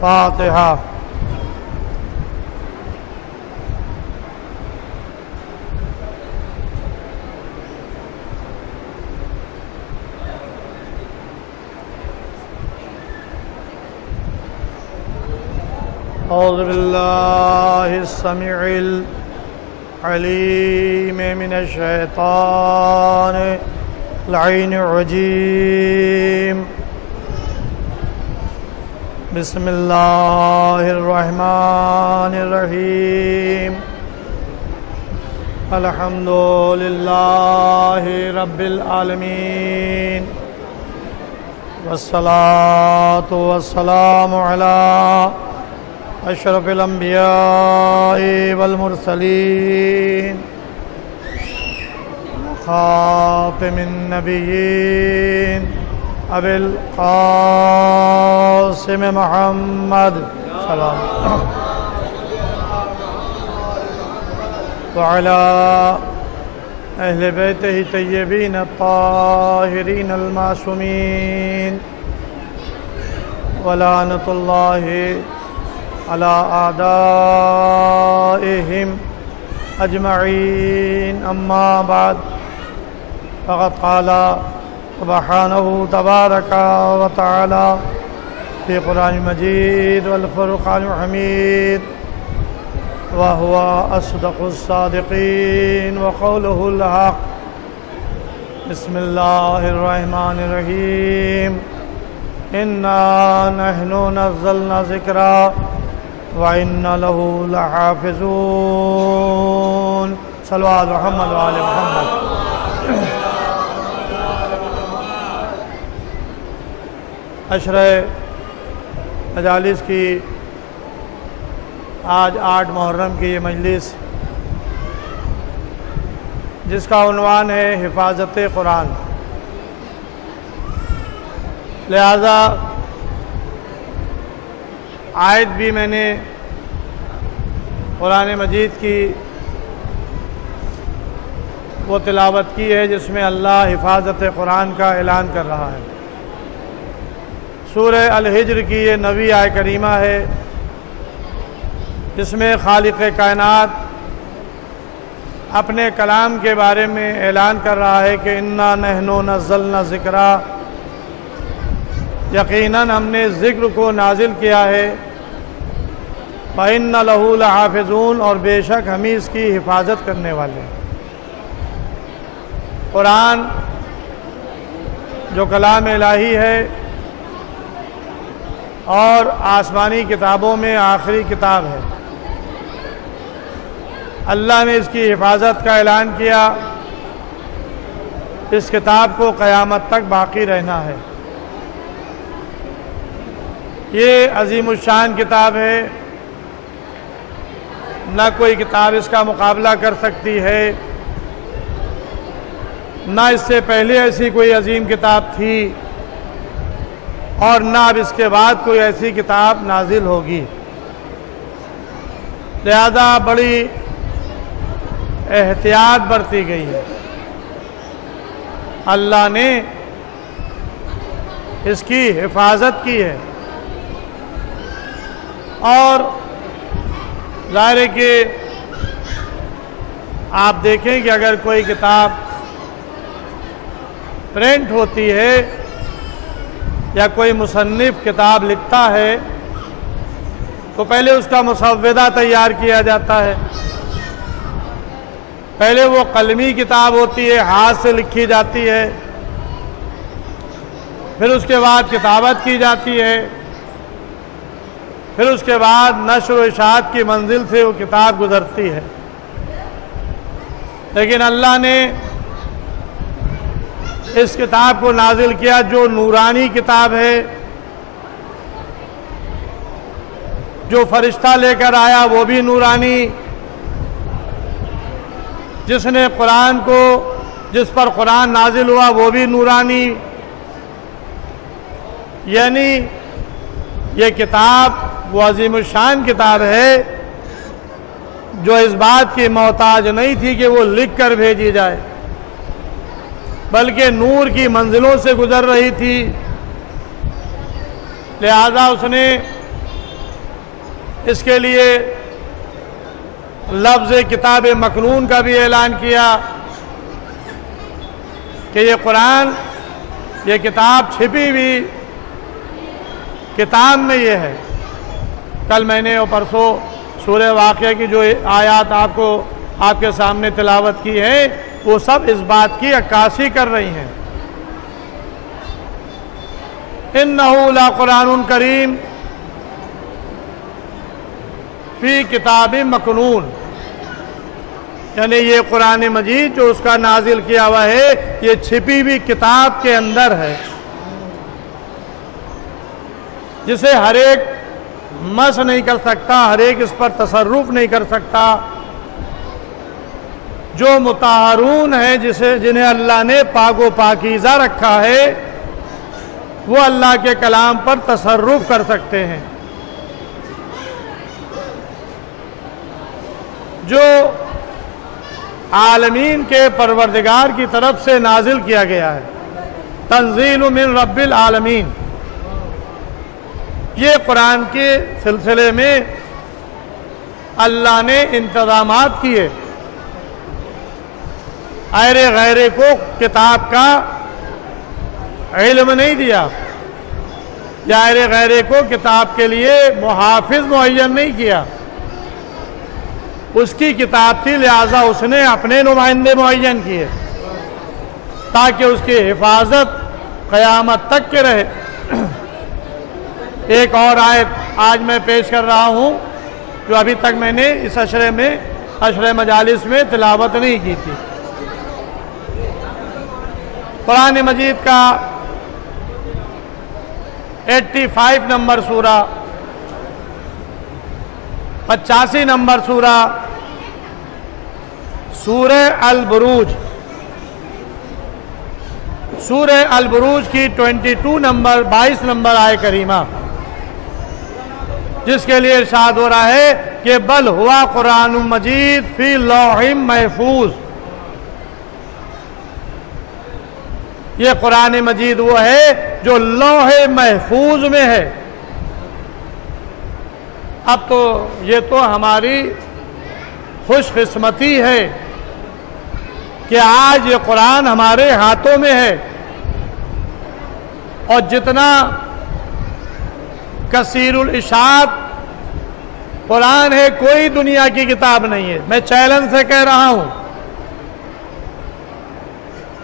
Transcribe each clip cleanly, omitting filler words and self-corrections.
فاتحہ۔ اعوذ باللہ السمیع العلیم من الشیطان اللعین الرجیم۔ بسم اللہ الرحمن الرحیم۔ الحمد للہ رب العالمین، والصلاة والسلام علی اشرف الانبیاء والمرسلین، خاتم النبیین ابی القاسم محمد سلام وعلی اہل بیتہ طیبین الطاہرین المعصومین، ولعنۃ اللہ علی اعدائہم اجمعین۔ اما بعد، فقد قال سبحانہ تبارک و تعالی فی قرآن مجید والفرقان الحمید، وهو اصدق الصادقین وقولہ الحق۔ بسم اللہ الرحمن الرحیم۔ انا نحن نزلنا ذکرا وَإِنَّ لَهُ لَحَافِظُونَ۔ صلوات محمد وآل محمد۔ عشرہ مجالس کی آج 8 محرم کی یہ مجلس، جس کا عنوان ہے حفاظت قرآن، لہذا آیت بھی میں نے قرآن مجید کی وہ تلاوت کی ہے جس میں اللہ حفاظت قرآن کا اعلان کر رہا ہے۔ سورہ الحجر کی یہ 9ویں آیت کریمہ ہے، جس میں خالق کائنات اپنے کلام کے بارے میں اعلان کر رہا ہے کہ انا نحن نزلنا ذکرا، یقیناً ہم نے ذکر کو نازل کیا ہے، وَإِنَّ لَهُ لَحَافِظُونَ، اور بے شک ہم ہی اس کی حفاظت کرنے والے ہیں۔ قرآن جو کلام الہی ہے اور آسمانی کتابوں میں آخری کتاب ہے، اللہ نے اس کی حفاظت کا اعلان کیا۔ اس کتاب کو قیامت تک باقی رہنا ہے۔ یہ عظیم الشان کتاب ہے، نہ کوئی کتاب اس کا مقابلہ کر سکتی ہے، نہ اس سے پہلے ایسی کوئی عظیم کتاب تھی، اور نہ اب اس کے بعد کوئی ایسی کتاب نازل ہوگی۔ لہذا بڑی احتیاط برتی گئی ہے۔ اللہ نے اس کی حفاظت کی ہے، اور ظاہر ہے کہ آپ دیکھیں کہ اگر کوئی کتاب پرنٹ ہوتی ہے یا کوئی مصنف کتاب لکھتا ہے تو پہلے اس کا مسودہ تیار کیا جاتا ہے۔ پہلے وہ قلمی کتاب ہوتی ہے، ہاتھ سے لکھی جاتی ہے، پھر اس کے بعد کتابت کی جاتی ہے، پھر اس کے بعد نشر و اشاعت کی منزل سے وہ کتاب گزرتی ہے۔ لیکن اللہ نے اس کتاب کو نازل کیا جو نورانی کتاب ہے، جو فرشتہ لے کر آیا وہ بھی نورانی، جس نے قرآن کو، جس پر قرآن نازل ہوا وہ بھی نورانی۔ یعنی یہ کتاب وہ عظیم الشان کتاب ہے جو اس بات کی محتاج نہیں تھی کہ وہ لکھ کر بھیجی جائے، بلکہ نور کی منزلوں سے گزر رہی تھی۔ لہذا اس نے اس کے لیے لفظ کتاب مکنون کا بھی اعلان کیا کہ یہ قرآن، یہ کتاب چھپی ہوئی کتاب میں یہ ہے۔ کل میں نے اور پرسوں سورہ واقعہ کی جو آیات آپ کے سامنے تلاوت کی ہے، وہ سب اس بات کی عکاسی کر رہی ہیں۔ اِنَّهُ لَقُرْآنٌ کریم فی کتاب مکنون، یعنی یہ قرآن مجید جو اس کا نازل کیا ہوا ہے، یہ چھپی ہوئی کتاب کے اندر ہے، جسے ہر ایک مس نہیں کر سکتا، ہر ایک اس پر تصرف نہیں کر سکتا۔ جو مطہرون ہیں جنہیں اللہ نے پاک و پاکیزہ رکھا ہے، وہ اللہ کے کلام پر تصرف کر سکتے ہیں۔ جو عالمین کے پروردگار کی طرف سے نازل کیا گیا ہے، تنزیل من رب العالمین، یہ قرآن کے سلسلے میں اللہ نے انتظامات کیے۔ غیرے کو کتاب کا علم نہیں دیا، یا غیرے کو کتاب کے لیے محافظ معین نہیں کیا۔ اس کی کتاب تھی، لہذا اس نے اپنے نمائندے معین کیے تاکہ اس کی حفاظت قیامت تک کے رہے۔ ایک اور آیت آج میں پیش کر رہا ہوں جو ابھی تک میں نے اس عشرے مجالس میں تلاوت نہیں کی تھی۔ قرآن مجید کا 85 نمبر سورہ، 85 نمبر سورہ، سورہ البروج، سورہ البروج کی 22 نمبر آیہ کریمہ، جس کے لیے ارشاد ہو رہا ہے کہ بل ہوا قرآن مجید فی لوح محفوظ، یہ قرآن مجید وہ ہے جو لوح محفوظ میں ہے۔ اب تو یہ تو ہماری خوش قسمتی ہے کہ آج یہ قرآن ہمارے ہاتھوں میں ہے، اور جتنا کثیر الاشاعت قرآن ہے، کوئی دنیا کی کتاب نہیں ہے۔ میں چیلنج سے کہہ رہا ہوں،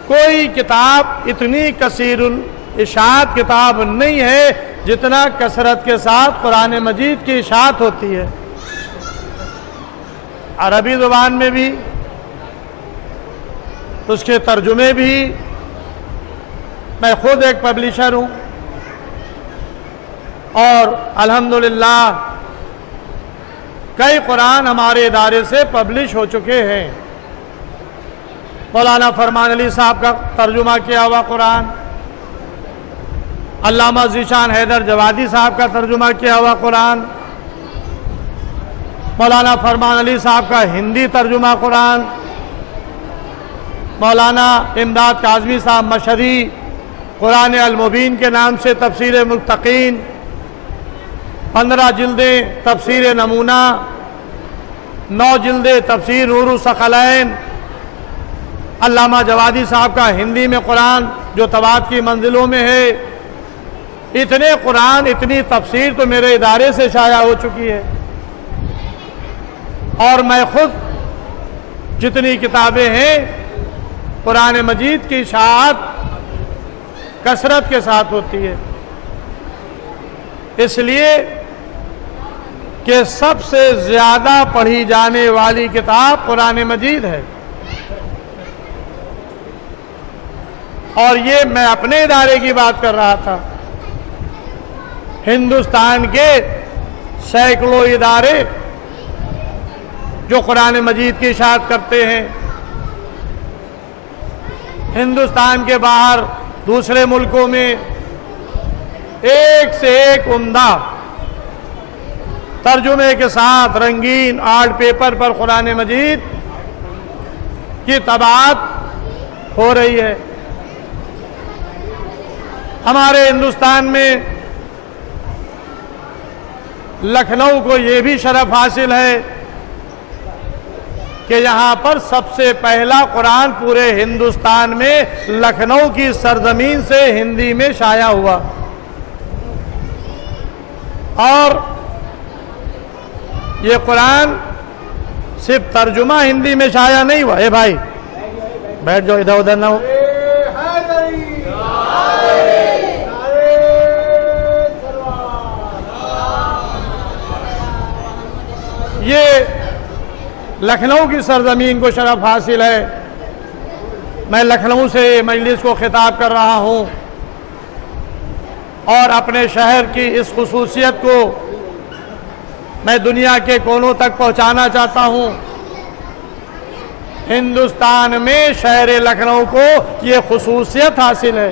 کوئی کتاب اتنی کثیر الاشاعت کتاب نہیں ہے جتنا کثرت کے ساتھ قرآن مجید کی اشاعت ہوتی ہے، عربی زبان میں بھی، اس کے ترجمے بھی۔ میں خود ایک پبلشر ہوں، اور الحمدللہ کئی قرآن ہمارے ادارے سے پبلش ہو چکے ہیں۔ مولانا فرمان علی صاحب کا ترجمہ کیا ہوا قرآن، علامہ ذیشان حیدر جوادی صاحب کا ترجمہ کیا ہوا قرآن، مولانا فرمان علی صاحب کا ہندی ترجمہ قرآن، مولانا امداد کاظمی صاحب مشہدی قرآن المبین کے نام سے تفسیر متقین، 15 جلدیں تفسیر نمونہ، 9 جلدیں تفسیر نور الثقلین، علامہ جوادی صاحب کا ہندی میں قرآن جو طبعات کی منزلوں میں ہے۔ اتنے قرآن، اتنی تفسیر تو میرے ادارے سے شائع ہو چکی ہے، اور میں خود جتنی کتابیں ہیں قرآن مجید کی اشاعت کثرت کے ساتھ ہوتی ہے، اس لیے کہ سب سے زیادہ پڑھی جانے والی کتاب قرآن مجید ہے۔ اور یہ میں اپنے ادارے کی بات کر رہا تھا، ہندوستان کے سینکڑوں ادارے جو قرآن مجید کی اشاعت کرتے ہیں، ہندوستان کے باہر دوسرے ملکوں میں ایک سے ایک عمدہ ترجمے کے ساتھ رنگین آرٹ پیپر پر قرآن مجید کی طباعت ہو رہی ہے۔ ہمارے ہندوستان میں لکھنؤ کو یہ بھی شرف حاصل ہے کہ یہاں پر سب سے پہلا قرآن پورے ہندوستان میں لکھنؤ کی سرزمین سے ہندی میں شائع ہوا، اور یہ قرآن صرف ترجمہ ہندی میں شائع نہیں ہوا۔ اے بھائی بیٹھ جاؤ، ادھر ادھر نہ ہو۔ یہ لکھنؤ کی سرزمین کو شرف حاصل ہے۔ میں لکھنؤ سے مجلس کو خطاب کر رہا ہوں اور اپنے شہر کی اس خصوصیت کو میں دنیا کے کونوں تک پہنچانا چاہتا ہوں۔ ہندوستان میں شہر لکھنؤ کو یہ خصوصیت حاصل ہے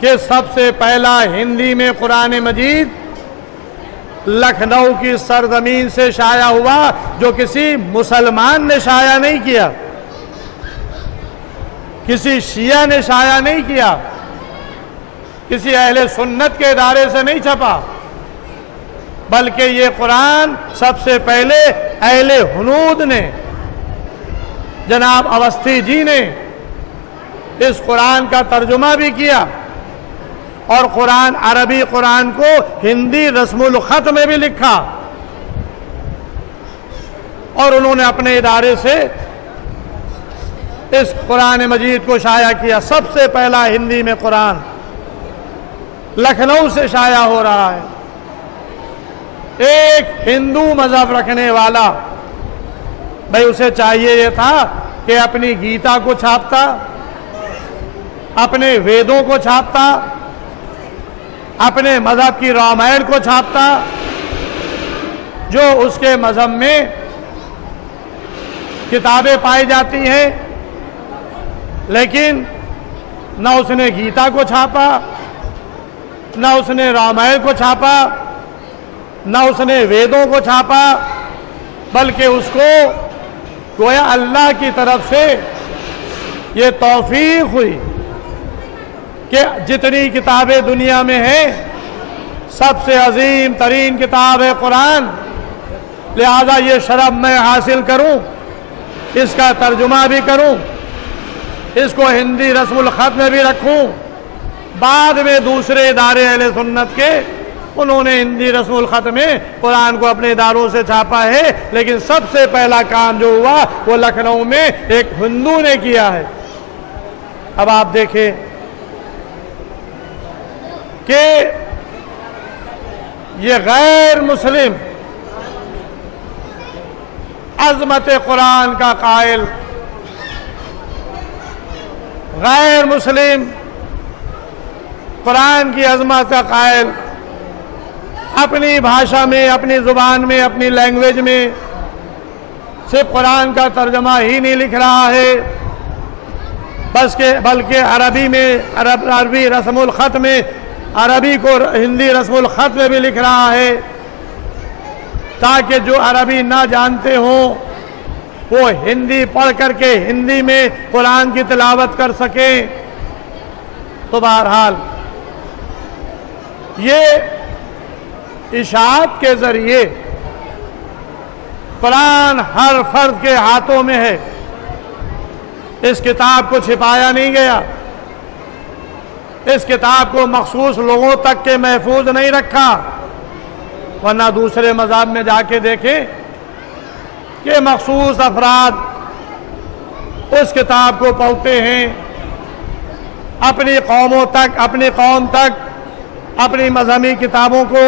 کہ سب سے پہلا ہندی میں قرآن مجید لکھنؤ کی سرزمین سے شائع ہوا، جو کسی مسلمان نے شائع نہیں کیا، کسی شیعہ نے شائع نہیں کیا، کسی اہل سنت کے ادارے سے نہیں چھپا، بلکہ یہ قرآن سب سے پہلے اہل ہنود نے، جناب اوستھی جی نے اس قرآن کا ترجمہ بھی کیا، اور قرآن عربی قرآن کو ہندی رسم الخط میں بھی لکھا، اور انہوں نے اپنے ادارے سے اس قرآن مجید کو شائع کیا۔ سب سے پہلا ہندی میں قرآن لکھنؤ سے شائع ہو رہا ہے۔ ایک ہندو مذہب رکھنے والا بھائی اسے چاہیے یہ تھا کہ اپنی گیتا کو چھاپتا، اپنے ویدوں کو چھاپتا، اپنے مذہب کی رامائن کو چھاپتا، جو اس کے مذہب میں کتابیں پائی جاتی ہیں، لیکن نہ اس نے گیتا کو چھاپا، نہ اس نے رامائن کو چھاپا، نہ اس نے ویدوں کو چھاپا، بلکہ اس کو گویا اللہ کی طرف سے یہ توفیق ہوئی کہ جتنی کتابیں دنیا میں ہیں سب سے عظیم ترین کتاب ہے قرآن، لہذا یہ شرف میں حاصل کروں، اس کا ترجمہ بھی کروں، اس کو ہندی رسم الخط میں بھی رکھوں۔ بعد میں دوسرے ادارے اہل سنت کے انہوں نے ہندی رسم الخط میں قرآن کو اپنے اداروں سے چھاپا ہے، لیکن سب سے پہلا کام جو ہوا وہ لکھنؤ میں ایک ہندو نے کیا ہے۔ اب آپ دیکھیں کہ یہ غیر مسلم عظمت قرآن کا قائل، غیر مسلم قرآن کی عظمت کا قائل، اپنی بھاشا میں، اپنی زبان میں، اپنی لینگویج میں صرف قرآن کا ترجمہ ہی نہیں لکھ رہا ہے، بلکہ عربی میں، عربی رسم الخط میں، عربی کو ہندی رسم الخط میں بھی لکھ رہا ہے، تاکہ جو عربی نہ جانتے ہوں وہ ہندی پڑھ کر کے ہندی میں قرآن کی تلاوت کر سکیں۔ تو بہرحال یہ اشاعت کے ذریعے قرآن ہر فرد کے ہاتھوں میں ہے، اس کتاب کو چھپایا نہیں گیا، اس کتاب کو مخصوص لوگوں تک کے محفوظ نہیں رکھا، ورنہ دوسرے مذاہب میں جا کے دیکھیں کہ مخصوص افراد اس کتاب کو پڑھتے ہیں، اپنی قوموں تک، اپنی قوم تک اپنی مذہبی کتابوں کو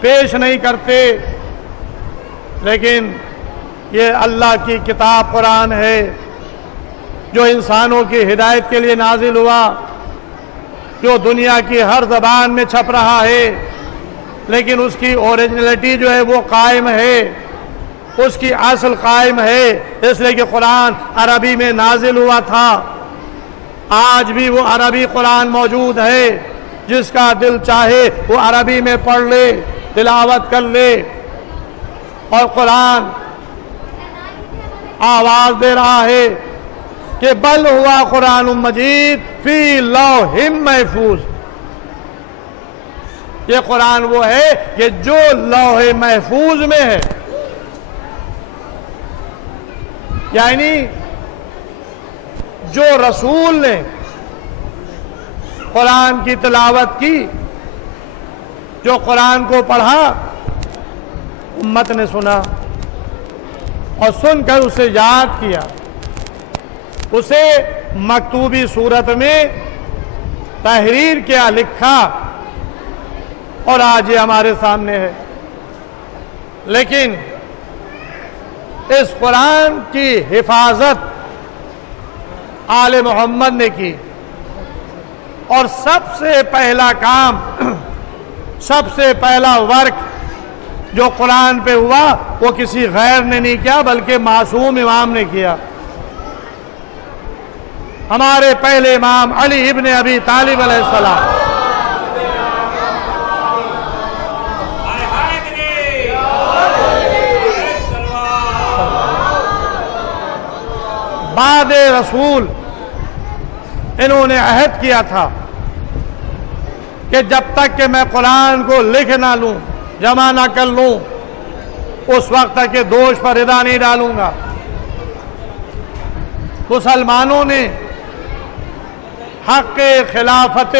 پیش نہیں کرتے، لیکن یہ اللہ کی کتاب قرآن ہے جو انسانوں کی ہدایت کے لیے نازل ہوا، جو دنیا کی ہر زبان میں چھپ رہا ہے، لیکن اس کی اوریجنلٹی جو ہے وہ قائم ہے، اس کی اصل قائم ہے، اس لیے کہ قرآن عربی میں نازل ہوا تھا، آج بھی وہ عربی قرآن موجود ہے، جس کا دل چاہے وہ عربی میں پڑھ لے، تلاوت کر لے، اور قرآن آواز دے رہا ہے کہ بل ہوا قرآن مجید فی لوح محفوظ، یہ قرآن وہ ہے کہ جو لوح محفوظ میں ہے، یعنی جو رسول نے قرآن کی تلاوت کی، جو قرآن کو پڑھا، امت نے سنا اور سن کر اسے یاد کیا، اسے مکتوبی صورت میں تحریر کیا، لکھا، اور آج یہ ہمارے سامنے ہے۔ لیکن اس قرآن کی حفاظت آل محمد نے کی، اور سب سے پہلا کام، سب سے پہلا ورک جو قرآن پہ ہوا وہ کسی غیر نے نہیں کیا بلکہ معصوم امام نے کیا۔ ہمارے پہلے امام علی ابن ابی طالب علیہ السلام، بعد رسول انہوں نے عہد کیا تھا کہ جب تک کہ میں قرآن کو لکھ نہ لوں، جمع نہ کر لوں، اس وقت تک کہ دوش پر ردا نہیں ڈالوں گا۔ مسلمانوں نے حق خلافت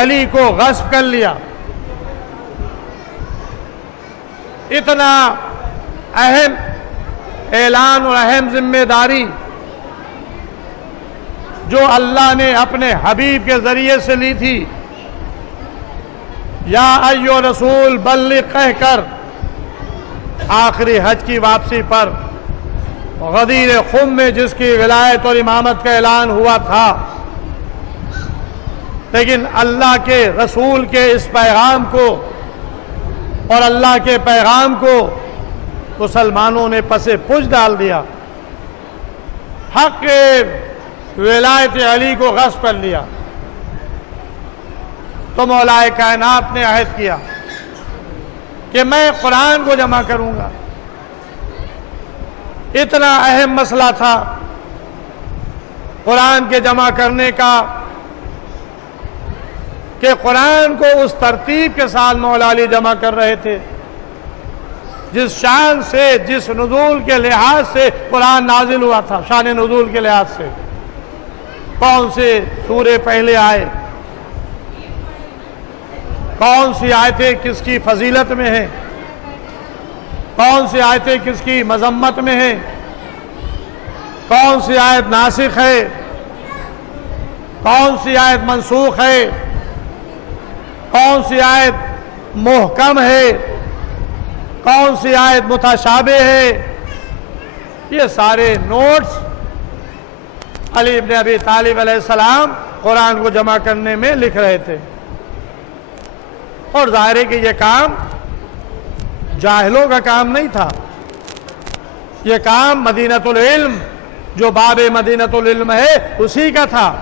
علی کو غصب کر لیا۔ اتنا اہم اعلان اور اہم ذمہ داری جو اللہ نے اپنے حبیب کے ذریعے سے لی تھی، یا ایھا رسول بلغ کہہ کر آخری حج کی واپسی پر غدیر خم میں جس کی ولایت اور امامت کا اعلان ہوا تھا، لیکن اللہ کے رسول کے اس پیغام کو اور اللہ کے پیغام کو مسلمانوں نے پسے پش ڈال دیا، حق ولایت علی کو غصب کر لیا۔ تو مولا کائنات نے عہد کیا کہ میں قرآن کو جمع کروں گا۔ اتنا اہم مسئلہ تھا قرآن کے جمع کرنے کا کہ قرآن کو اس ترتیب کے ساتھ مولا علی جمع کر رہے تھے جس شان سے، جس نزول کے لحاظ سے قرآن نازل ہوا تھا، شان نزول کے لحاظ سے کون سے سورے پہلے آئے، کون سی آیتیں کس کی فضیلت میں ہیں، کون سی آیتیں کس کی مذمت میں ہیں، کون سی آیت ناسخ ہے، کون سی آیت منسوخ ہے، کون سی آیت محکم ہے، کون سی آیت متشابہ ہے، یہ سارے نوٹس علی ابن ابی طالب علیہ السلام قرآن کو جمع کرنے میں لکھ رہے تھے۔ اور ظاہر ہے کہ یہ کام جاہلوں کا کام نہیں تھا، یہ کام مدینۃ العلم، جو باب مدینۃ العلم ہے، اسی کا تھا۔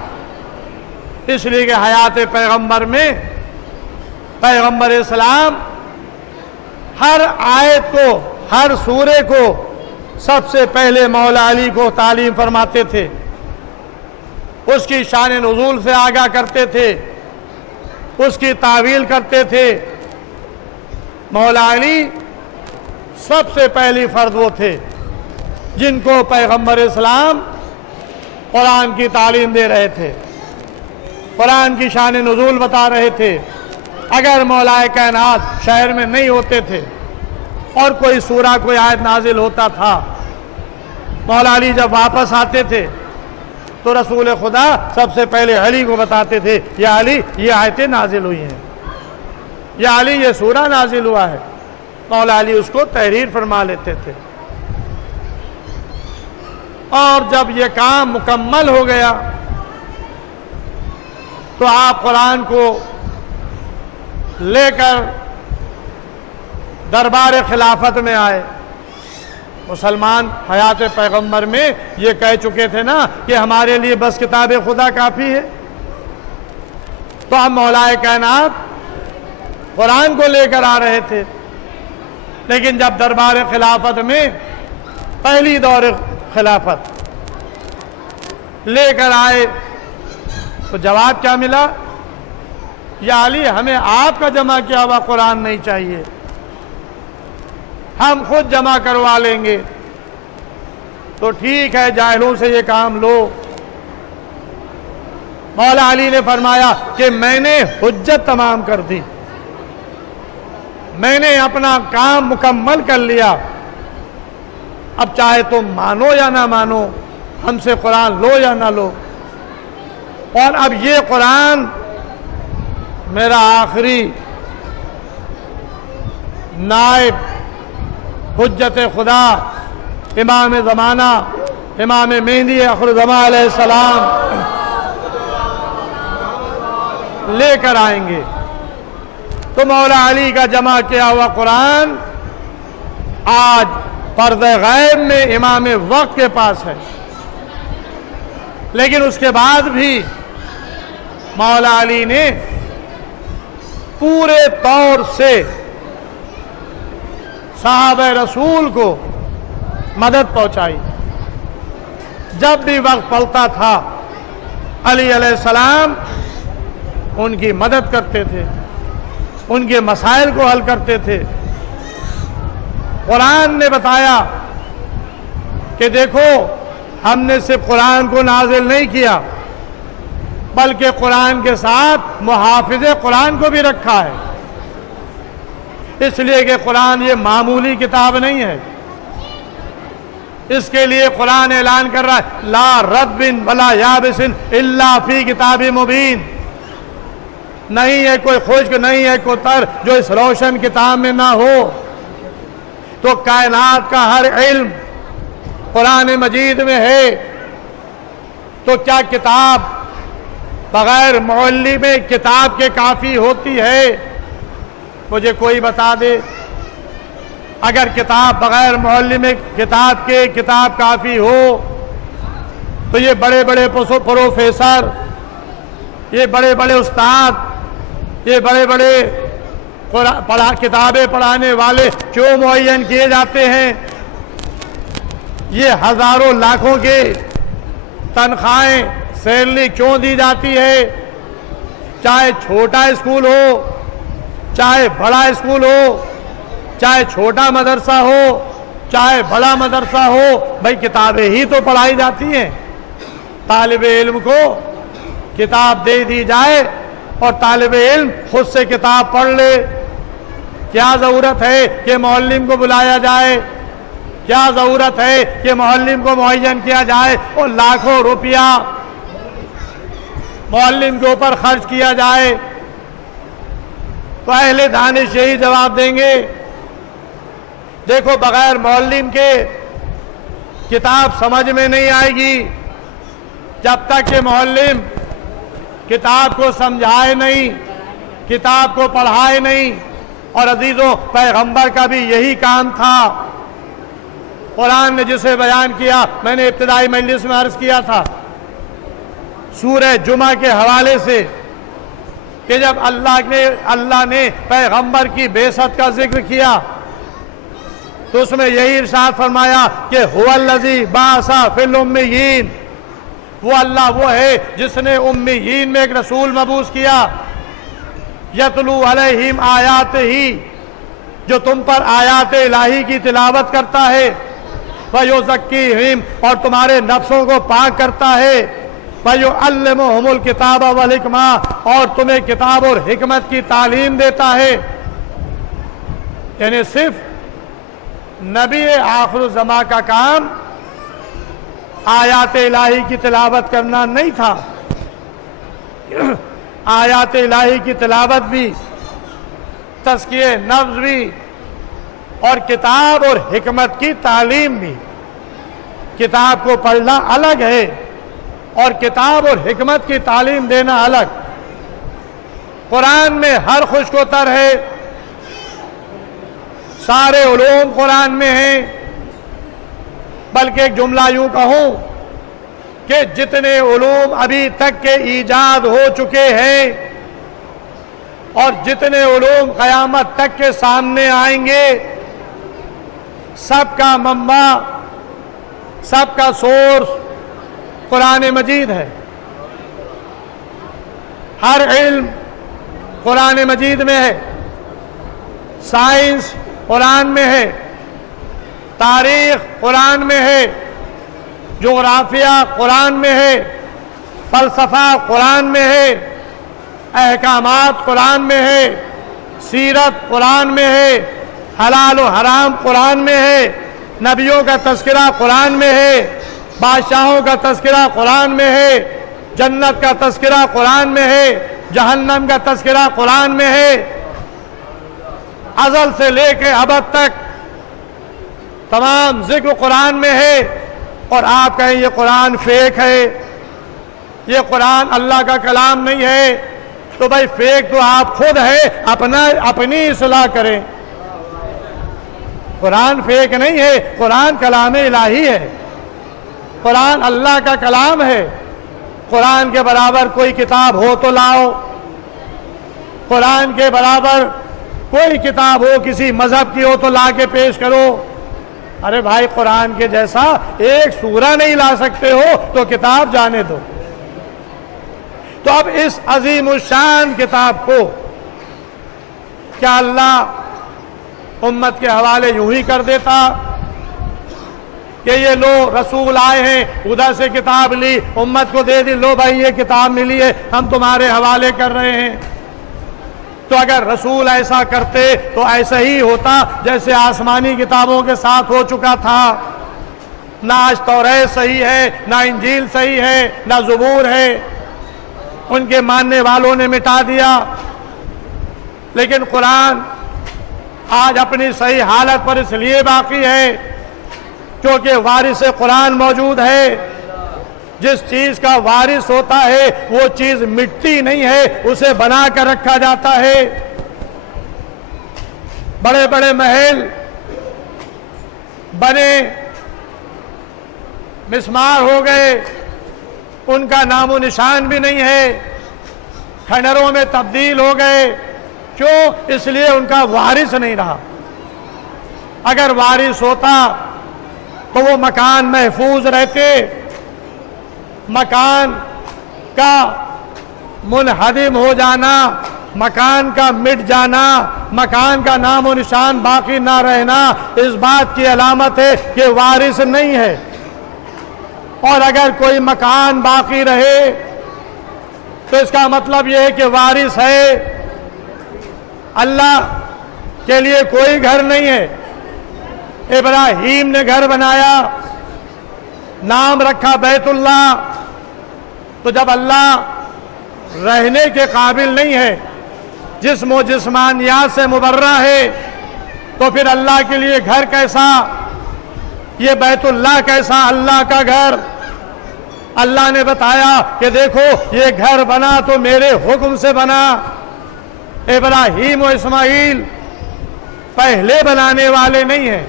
اس لیے کہ حیات پیغمبر میں پیغمبر اسلام ہر آیت کو، ہر سورے کو سب سے پہلے مولا علی کو تعلیم فرماتے تھے، اس کی شان نزول سے آگاہ کرتے تھے، اس کی تعویل کرتے تھے۔ مولا علی سب سے پہلی فرد وہ تھے جن کو پیغمبر اسلام قرآن کی تعلیم دے رہے تھے، قرآن کی شان نزول بتا رہے تھے۔ اگر مولا کائنات شہر میں نہیں ہوتے تھے اور کوئی سورہ، کوئی آیت نازل ہوتا تھا، مولا علی جب واپس آتے تھے تو رسول خدا سب سے پہلے علی کو بتاتے تھے، یا علی یہ آیتیں نازل ہوئی ہیں، یا علی یہ سورہ نازل ہوا ہے۔ مولا علی اس کو تحریر فرما لیتے تھے۔ اور جب یہ کام مکمل ہو گیا تو آپ قرآن کو لے کر دربار خلافت میں آئے۔ مسلمان حیات پیغمبر میں یہ کہہ چکے تھے نا کہ ہمارے لیے بس کتاب خدا کافی ہے، تو ہم مولا کائنات قرآن کو لے کر آ رہے تھے۔ لیکن جب دربار خلافت میں پہلی دور خلافت لے کر آئے تو جواب کیا ملا یا علی ہمیں آپ کا جمع کیا ہوا قرآن نہیں چاہیے، ہم خود جمع کروا لیں گے۔ تو ٹھیک ہے، جاہلوں سے یہ کام لو۔ مولا علی نے فرمایا کہ میں نے حجت تمام کر دی، میں نے اپنا کام مکمل کر لیا، اب چاہے تم مانو یا نہ مانو، ہم سے قرآن لو یا نہ لو۔ اور اب یہ قرآن میرا آخری نائب حجت خدا امام زمانہ امام مہدی آخر الزمان علیہ السلام لے کر آئیں گے۔ تو مولا علی کا جمع کیا ہوا قرآن آج پردہ غیب میں امام وقت کے پاس ہے، لیکن اس کے بعد بھی مولا علی نے پورے طور سے صحابہ رسول کو مدد پہنچائی۔ جب بھی وقت پڑتا تھا علی علیہ السلام ان کی مدد کرتے تھے، ان کے مسائل کو حل کرتے تھے۔ قرآن نے بتایا کہ دیکھو ہم نے صرف قرآن کو نازل نہیں کیا بلکہ قرآن کے ساتھ محافظ قرآن کو بھی رکھا ہے، اس لیے کہ قرآن یہ معمولی کتاب نہیں ہے۔ اس کے لیے قرآن اعلان کر رہا ہے لا رطب ولا یابس الا فی کتاب مبین، نہیں ہے کوئی خشک، نہیں ہے کوئی تر جو اس روشن کتاب میں نہ ہو۔ تو کائنات کا ہر علم قرآن مجید میں ہے، تو کیا کتاب بغیر معلم کتاب کے کافی ہوتی ہے؟ مجھے کوئی بتا دے، اگر کتاب بغیر معلم کتاب کے کتاب کافی ہو تو یہ بڑے بڑے پروفیسر، یہ بڑے بڑے استاد، یہ بڑے بڑے کتابیں پڑھانے والے کیوں معین کیے جاتے ہیں؟ یہ ہزاروں لاکھوں کے تنخواہیں سیلری کیوں دی جاتی ہے؟ چاہے چھوٹا اسکول ہو، چاہے بڑا اسکول ہو، چاہے چھوٹا مدرسہ ہو، چاہے بڑا مدرسہ ہو، بھائی کتابیں ہی تو پڑھائی جاتی ہیں۔ طالب علم کو کتاب دے دی جائے اور طالب علم خود سے کتاب پڑھ لے، کیا ضرورت ہے کہ معلم کو بلایا جائے؟ کیا ضرورت ہے کہ معلم کو معین کیا جائے اور لاکھوں روپیہ معلم کے اوپر خرچ کیا جائے؟ تو اہل دانش یہی جواب دیں گے، دیکھو بغیر معلم کے کتاب سمجھ میں نہیں آئے گی، جب تک کہ معلم کتاب کو سمجھائے نہیں، کتاب کو پڑھائے نہیں۔ اور عزیزوں، پیغمبر کا بھی یہی کام تھا۔ قرآن نے جسے بیان کیا، میں نے ابتدائی مجلس میں عرض کیا تھا سورہ جمعہ کے حوالے سے، کہ جب اللہ نے پیغمبر کی بعثت کا ذکر کیا تو اس میں یہی ارشاد فرمایا کہ هو الذی بعث فی الامیین، وہ اللہ وہ ہے جس نے امیین میں ایک رسول مبعوث کیا، یتلو علیہم آیات ہی، جو تم پر آیات الہی کی تلاوت کرتا ہے، وَيُزَكِّيهِمْ، اور تمہارے نفسوں کو پاک کرتا ہے، وَيُعَلِّمُهُمُ الْكِتَابَ وَالْحِكْمَةَ، اور تمہیں کتاب اور حکمت کی تعلیم دیتا ہے۔ یعنی صرف نبی آخر الزمان کا کام آیات الہی کی تلاوت کرنا نہیں تھا، آیات الہی کی تلاوت بھی، تزکیہ نفس بھی، اور کتاب اور حکمت کی تعلیم بھی۔ کتاب کو پڑھنا الگ ہے اور کتاب اور حکمت کی تعلیم دینا الگ۔ قرآن میں ہر خوش و تر ہے، سارے علوم قرآن میں ہیں، بلکہ ایک جملہ یوں کہوں کہ جتنے علوم ابھی تک کے ایجاد ہو چکے ہیں اور جتنے علوم قیامت تک کے سامنے آئیں گے، سب کا منبع، سب کا سورس قرآن مجید ہے۔ ہر علم قرآن مجید میں ہے، سائنس قرآن میں ہے، تاریخ قرآن میں ہے، جغرافیہ قرآن میں ہے، فلسفہ قرآن میں ہے، احکامات قرآن میں ہے، سیرت قرآن میں ہے، حلال و حرام قرآن میں ہے، نبیوں کا تذکرہ قرآن میں ہے، بادشاہوں کا تذکرہ قرآن میں ہے، جنت کا تذکرہ قرآن میں ہے، جہنم کا تذکرہ قرآن میں ہے، ازل سے لے کے ابد تک تمام ذکر قرآن میں ہے۔ اور آپ کہیں یہ قرآن فیک ہے، یہ قرآن اللہ کا کلام نہیں ہے، تو بھائی فیک تو آپ خود ہے، اپنی اصلاح کریں۔ قرآن فیک نہیں ہے، قرآن کلام الہی ہے، قرآن اللہ کا کلام ہے۔ قرآن کے برابر کوئی کتاب ہو تو لاؤ، قرآن کے برابر کوئی کتاب ہو کسی مذہب کی ہو تو لا کے پیش کرو۔ ارے بھائی قرآن کے جیسا ایک سورہ نہیں لا سکتے ہو تو کتاب جانے دو۔ تو اب اس عظیم الشان کتاب کو کیا اللہ امت کے حوالے یوں ہی کر دیتا کہ یہ لو رسول آئے ہیں، ادھر سے کتاب لی، امت کو دے دی، لو بھائی یہ کتاب ملی ہے، ہم تمہارے حوالے کر رہے ہیں؟ تو اگر رسول ایسا کرتے تو ایسا ہی ہوتا جیسے آسمانی کتابوں کے ساتھ ہو چکا تھا۔ نہ آج توریت صحیح ہے، نہ انجیل صحیح ہے، نہ زبور ہے، ان کے ماننے والوں نے مٹا دیا۔ لیکن قرآن آج اپنی صحیح حالت پر اس لیے باقی ہے کیونکہ وارث قرآن موجود ہے۔ جس چیز کا وارث ہوتا ہے وہ چیز مٹتی نہیں ہے، اسے بنا کر رکھا جاتا ہے۔ بڑے بڑے محل بنے، مسمار ہو گئے، ان کا نام و نشان بھی نہیں ہے، کھنڈروں میں تبدیل ہو گئے۔ کیوں؟ اس لیے ان کا وارث نہیں رہا۔ اگر وارث ہوتا تو وہ مکان محفوظ رہتے۔ مکان کا منہدم ہو جانا، مکان کا مٹ جانا، مکان کا نام و نشان باقی نہ رہنا اس بات کی علامت ہے کہ وارث نہیں ہے۔ اور اگر کوئی مکان باقی رہے تو اس کا مطلب یہ ہے کہ وارث ہے۔ اللہ کے لیے کوئی گھر نہیں ہے۔ ابراہیم نے گھر بنایا، نام رکھا بیت اللہ، تو جب اللہ رہنے کے قابل نہیں ہے، جسم و جسمانیات سے مبرہ ہے، تو پھر اللہ کے لیے گھر کیسا؟ یہ بیت اللہ کیسا اللہ کا گھر؟ اللہ نے بتایا کہ دیکھو یہ گھر بنا تو میرے حکم سے بنا۔ ابراہیم و اسماعیل پہلے بنانے والے نہیں ہیں،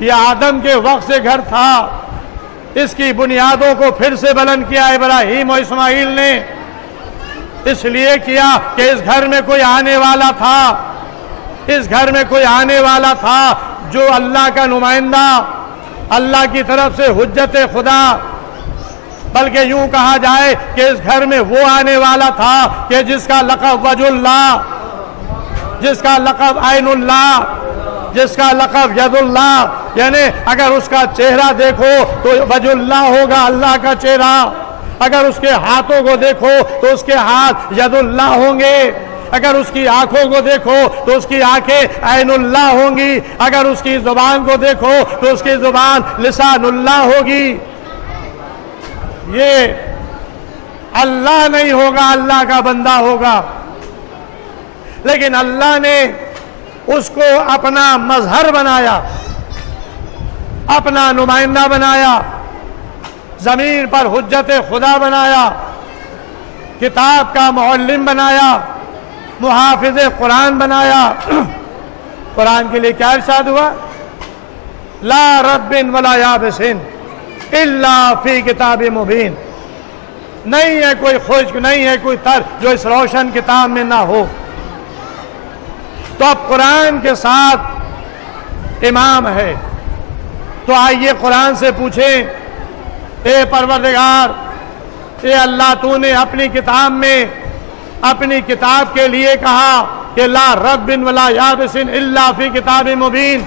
یہ آدم کے وقت سے گھر تھا۔ اس کی بنیادوں کو پھر سے بلند کیا ابراہیم و اسماعیل نے، اس لیے کیا کہ اس گھر میں کوئی آنے والا تھا، اس گھر میں کوئی آنے والا تھا جو اللہ کا نمائندہ، اللہ کی طرف سے حجت خدا، بلکہ یوں کہا جائے کہ اس گھر میں وہ آنے والا تھا کہ جس کا لقب وجہ اللہ، جس کا لقب عین اللہ، جس کا لقب ید اللہ، یعنی اگر اس کا چہرہ دیکھو تو وجہ اللہ ہوگا، اللہ کا چہرہ۔ اگر اس کے ہاتھوں کو دیکھو تو اس کے ہاتھ ید اللہ ہوں گے، اگر اس کی آنکھوں کو دیکھو تو اس کی آنکھیں عین اللہ ہوں گی، اگر اس کی زبان کو دیکھو تو اس کی زبان لسان اللہ ہوگی۔ یہ اللہ نہیں ہوگا، اللہ کا بندہ ہوگا۔ لیکن اللہ نے اس کو اپنا مظہر بنایا، اپنا نمائندہ بنایا، زمین پر حجت خدا بنایا، کتاب کا معلم بنایا، محافظ قرآن بنایا۔ قرآن کے لیے کیا ارشاد ہوا؟ لا رب ولا یابس الا فی کتاب مبین۔ نہیں ہے کوئی خشک، نہیں ہے کوئی تر جو اس روشن کتاب میں نہ ہو۔ تو اب قرآن کے ساتھ امام ہے، تو آئیے قرآن سے پوچھیں، اے پروردگار، اے اللہ، تو نے اپنی کتاب میں اپنی کتاب کے لیے کہا کہ لا رب ولا یابس الا فی کتاب مبین،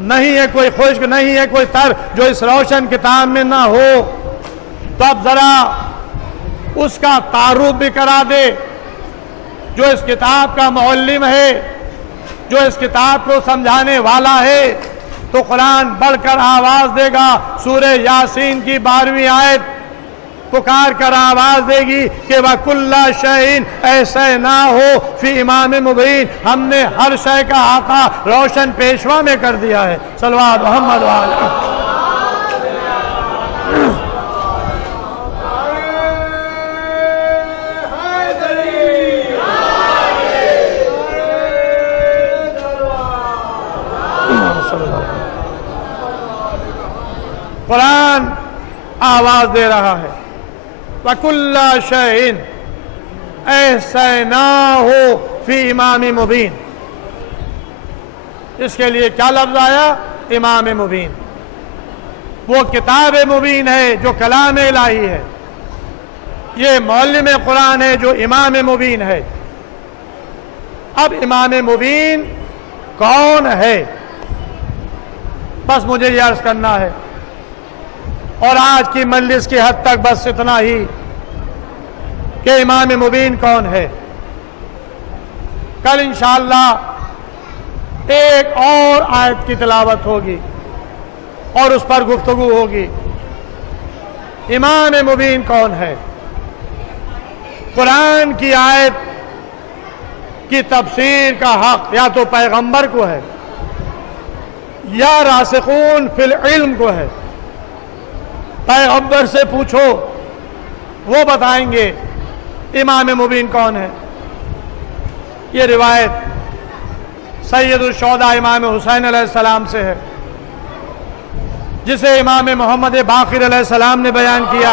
نہیں ہے کوئی خشک، نہیں ہے کوئی تر جو اس روشن کتاب میں نہ ہو۔ تو اب ذرا اس کا تعارف بھی کرا دے جو اس کتاب کا معلم ہے، جو اس کتاب کو سمجھانے والا ہے۔ تو قرآن بڑھ کر آواز دے گا، سورہ یاسین کی 12ویں آیت پکار کر آواز دے گی کہ وَكُلَّ شَيْءٍ أَحْصَيْنَاهُ فِي إِمَامٍ مُبِينٍ، ہم نے ہر شے کا احاطہ روشن پیشوا میں کر دیا ہے۔ صلوات محمد وعلیہ۔ قرآن آواز دے رہا ہے وَكُلَّ شَيْءٍ أَحْصَيْنَاهُ فِي إِمَامٍ مُبِينٍ، اس کے لیے کیا لفظ آیا؟ امام مبین۔ وہ کتاب مبین ہے جو کلام الہی ہے، یہ معلم قرآن ہے جو امام مبین ہے۔ اب امام مبین کون ہے؟ بس مجھے یہ عرض کرنا ہے، اور آج کی مجلس کی حد تک بس اتنا ہی کہ امام مبین کون ہے۔ کل انشاءاللہ ایک اور آیت کی تلاوت ہوگی اور اس پر گفتگو ہوگی۔ امام مبین کون ہے؟ قرآن کی آیت کی تفسیر کا حق یا تو پیغمبر کو ہے یا راسخون فی العلم کو ہے۔ پیغمبر سے پوچھو، وہ بتائیں گے امام مبین کون ہے۔ یہ روایت سید الشہداء امام حسین علیہ السلام سے ہے، جسے امام محمد باقر علیہ السلام نے بیان کیا۔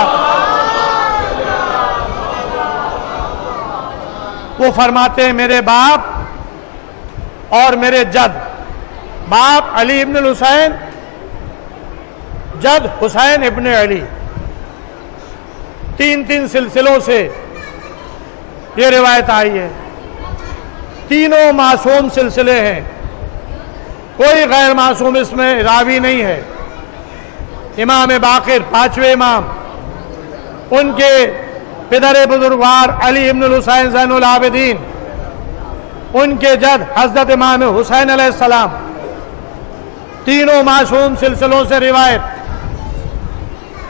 وہ فرماتے ہیں میرے باپ اور میرے جد، باپ علی ابن الحسین، جد حسین ابن علی، تین سلسلوں سے یہ روایت آئی ہے۔ تینوں معصوم سلسلے ہیں، کوئی غیر معصوم اس میں راوی نہیں ہے۔ امام باقر 5ویں امام، ان کے پدر بزرگوار علی ابن الحسین زین العابدین، ان کے جد حضرت امام حسین علیہ السلام، تینوں معصوم سلسلوں سے روایت۔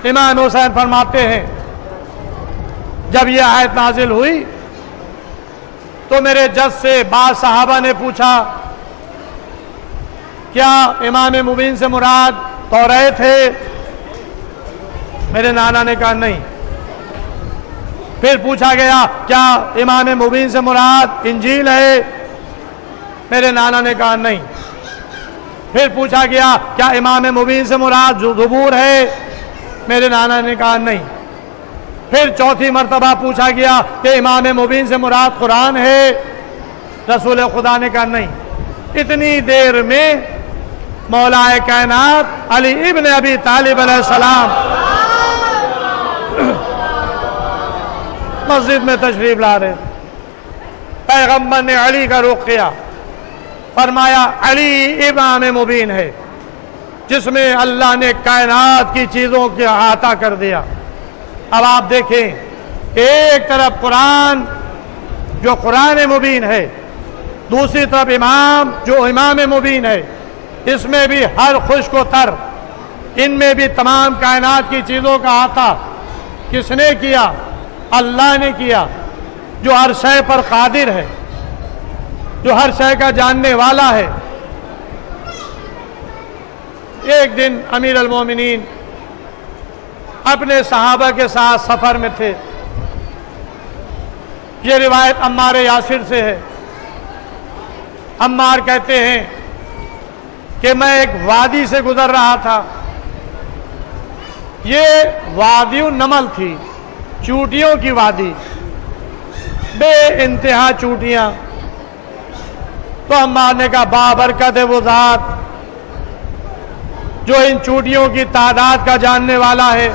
امام حسین فرماتے ہیں جب یہ آیت نازل ہوئی تو میرے جد سے بعض صحابہ نے پوچھا کیا امام مبین سے مراد توریت ہے؟ میرے نانا نے کہا نہیں۔ پھر پوچھا گیا کیا امام مبین سے مراد انجیل ہے؟ میرے نانا نے کہا نہیں۔ پھر پوچھا گیا کیا امام مبین سے مراد زبور ہے؟ میرے نانا نے کہا نہیں۔ پھر چوتھی مرتبہ پوچھا گیا کہ امام مبین سے مراد قرآن ہے؟ رسول خدا نے کہا نہیں۔ اتنی دیر میں مولا کائنات علی ابن ابی طالب علیہ السلام مسجد میں تشریف لا رہے، پیغمبر نے علی کا رخ کیا، فرمایا علی امام مبین ہے جس میں اللہ نے کائنات کی چیزوں کے احاطہ کر دیا۔ اب آپ دیکھیں ایک طرف قرآن جو قرآن مبین ہے، دوسری طرف امام جو امام مبین ہے، اس میں بھی ہر خشک و تر، ان میں بھی تمام کائنات کی چیزوں کا احاطہ کس نے کیا؟ اللہ نے کیا، جو ہر شے پر قادر ہے، جو ہر شے کا جاننے والا ہے۔ ایک دن امیر المومنین اپنے صحابہ کے ساتھ سفر میں تھے۔ یہ روایت عمار یاسر سے ہے۔ عمار کہتے ہیں کہ میں ایک وادی سے گزر رہا تھا، یہ وادی النمل تھی، چوٹیوں کی وادی، بے انتہا چوٹیاں۔ تو عمار نے کہا بابرکت ہے وہ ذات جو ان چوٹیوں کی تعداد کا جاننے والا ہے۔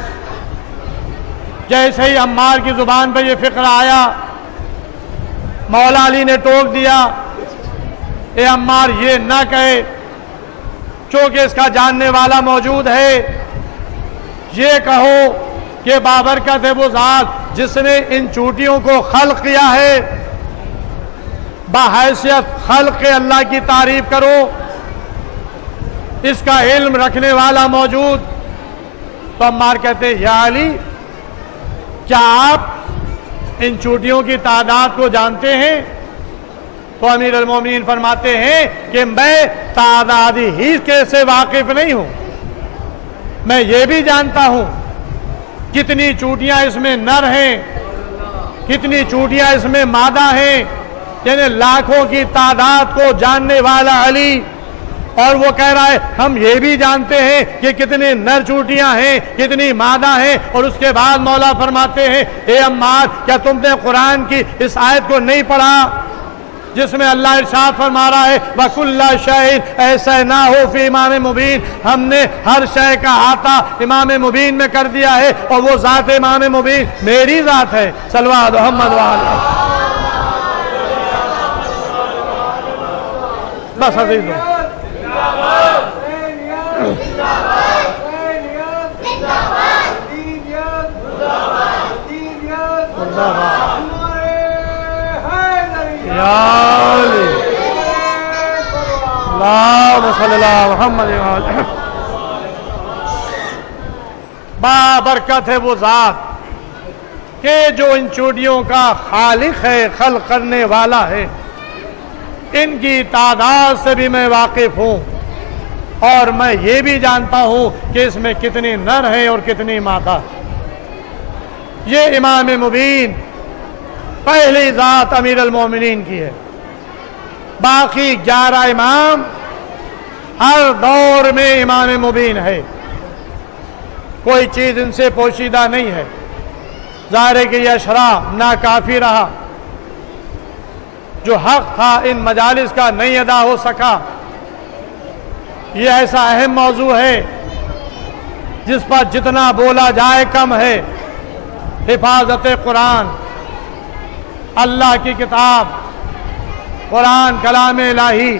جیسے ہی عمار کی زبان پہ یہ فقرہ آیا مولا علی نے ٹوک دیا، اے عمار یہ نہ کہے، چونکہ اس کا جاننے والا موجود ہے، یہ کہو کہ بابرکت ہے وہ ذات جس نے ان چوٹیوں کو خلق کیا ہے، بحیثیت خلق اللہ کی تعریف کرو، اس کا علم رکھنے والا موجود۔ تو عمار کہتے یا علی کیا آپ ان چوٹیوں کی تعداد کو جانتے ہیں؟ تو امیر المومنین فرماتے ہیں کہ میں تعداد ہی کے سے واقف نہیں ہوں، میں یہ بھی جانتا ہوں کتنی چوٹیاں اس میں نر ہیں، کتنی چوٹیاں اس میں مادہ ہیں، یعنی لاکھوں کی تعداد کو جاننے والا علی۔ اور وہ کہہ رہا ہے ہم یہ بھی جانتے ہیں کہ کتنی نر چوٹیاں ہیں، کتنی مادہ ہیں۔ اور اس کے بعد مولا فرماتے ہیں اے عمار کیا تم نے قرآن کی اس آیت کو نہیں پڑھا جس میں اللہ ارشاد فرما رہا ہے وَكُلَّ شَيْءٍ أَحْصَيْنَاهُ فِي إِمَامٍ مُبِينٍ، ہم نے ہر شے کا احاطہ امام مبین میں کر دیا ہے، اور وہ ذات امام مبین میری ذات ہے۔ صلوات محمد وعلیہ۔ بس عزیزوں اللہم صلی اللہ محمد وعلیہ۔ بابرکت ہے وہ ذات کہ جو ان چوٹیوں کا خالق ہے، خلق کرنے والا ہے، ان کی تعداد سے بھی میں واقف ہوں، اور میں یہ بھی جانتا ہوں کہ اس میں کتنی نر ہیں اور کتنی مادہ۔ یہ امام مبین پہلی ذات امیر المومنین کی ہے، باقی 11 امام ہر دور میں امام مبین ہے، کوئی چیز ان سے پوشیدہ نہیں ہے۔ ظاہر ہے کہ یہ اشراء ناکافی رہا، جو حق تھا ان مجالس کا نہیں ادا ہو سکا۔ یہ ایسا اہم موضوع ہے جس پر جتنا بولا جائے کم ہے۔ حفاظت قرآن، اللہ کی کتاب قرآن کلام الہی،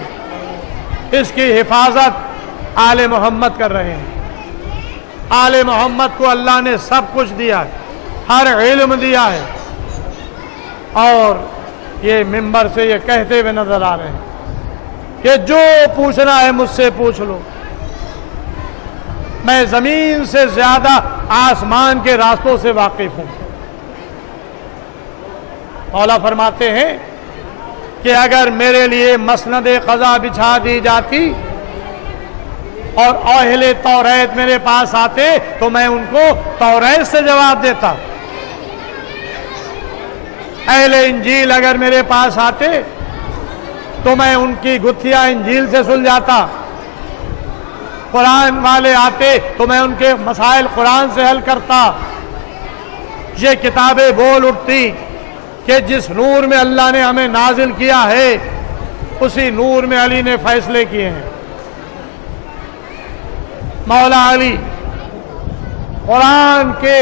اس کی حفاظت آل محمد کر رہے ہیں۔ آل محمد کو اللہ نے سب کچھ دیا ہے، ہر علم دیا ہے، اور یہ منبر سے یہ کہتے ہوئے نظر آ رہے ہیں کہ جو پوچھنا ہے مجھ سے پوچھ لو، میں زمین سے زیادہ آسمان کے راستوں سے واقف ہوں۔ مولا فرماتے ہیں کہ اگر میرے لیے مسند قضا بچھا دی جاتی اور اہل توریت میرے پاس آتے تو میں ان کو توریت سے جواب دیتا، اہل انجیل اگر میرے پاس آتے تو میں ان کی گتھیاں انجیل سے سلجھاتا، قرآن والے آتے تو میں ان کے مسائل قرآن سے حل کرتا۔ یہ کتابیں بول اٹھتی کہ جس نور میں اللہ نے ہمیں نازل کیا ہے اسی نور میں علی نے فیصلے کیے ہیں۔ مولا علی قرآن کے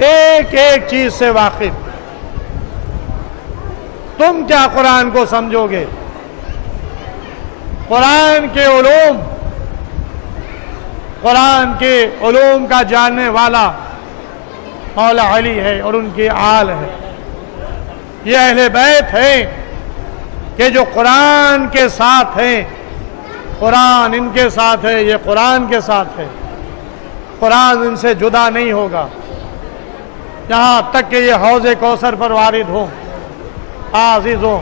ایک ایک چیز سے واقف۔ تم کیا قرآن کو سمجھو گے؟ قرآن کے علوم، قرآن کے علوم کا جاننے والا مولا علی ہے اور ان کی آل ہے۔ یہ اہل بیت ہیں کہ جو قرآن کے ساتھ ہیں، قرآن ان کے ساتھ ہے، یہ قرآن کے ساتھ ہے، قرآن ان سے جدا نہیں ہوگا یہاں تک کہ یہ حوض کوثر پر وارد ہوں۔ عزیزوں،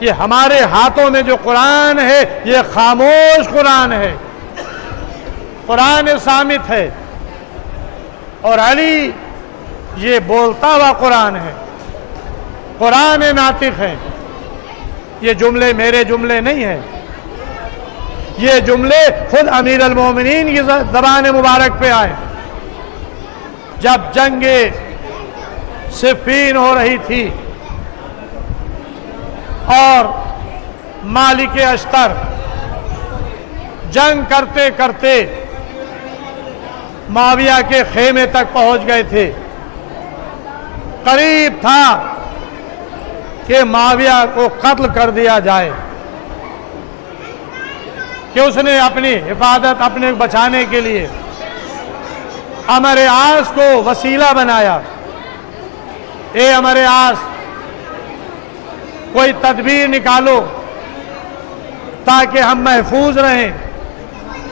یہ ہمارے ہاتھوں میں جو قرآن ہے یہ خاموش قرآن ہے، قرآن صامت ہے، اور علی یہ بولتا ہوا قرآن ہے، قرآن ناطق ہے۔ یہ جملے میرے جملے نہیں ہیں، یہ جملے خود امیر المومنین کی زبان مبارک پہ آئے۔ جب جنگ صفین ہو رہی تھی اور مالک اشتر جنگ کرتے کرتے معاویہ کے خیمے تک پہنچ گئے تھے، قریب تھا کہ معاویہ کو قتل کر دیا جائے، کہ اس نے اپنی حفاظت اپنے بچانے کے لیے عمر عاص کو وسیلہ بنایا۔ اے عمر عاص، کوئی تدبیر نکالو تاکہ ہم محفوظ رہیں۔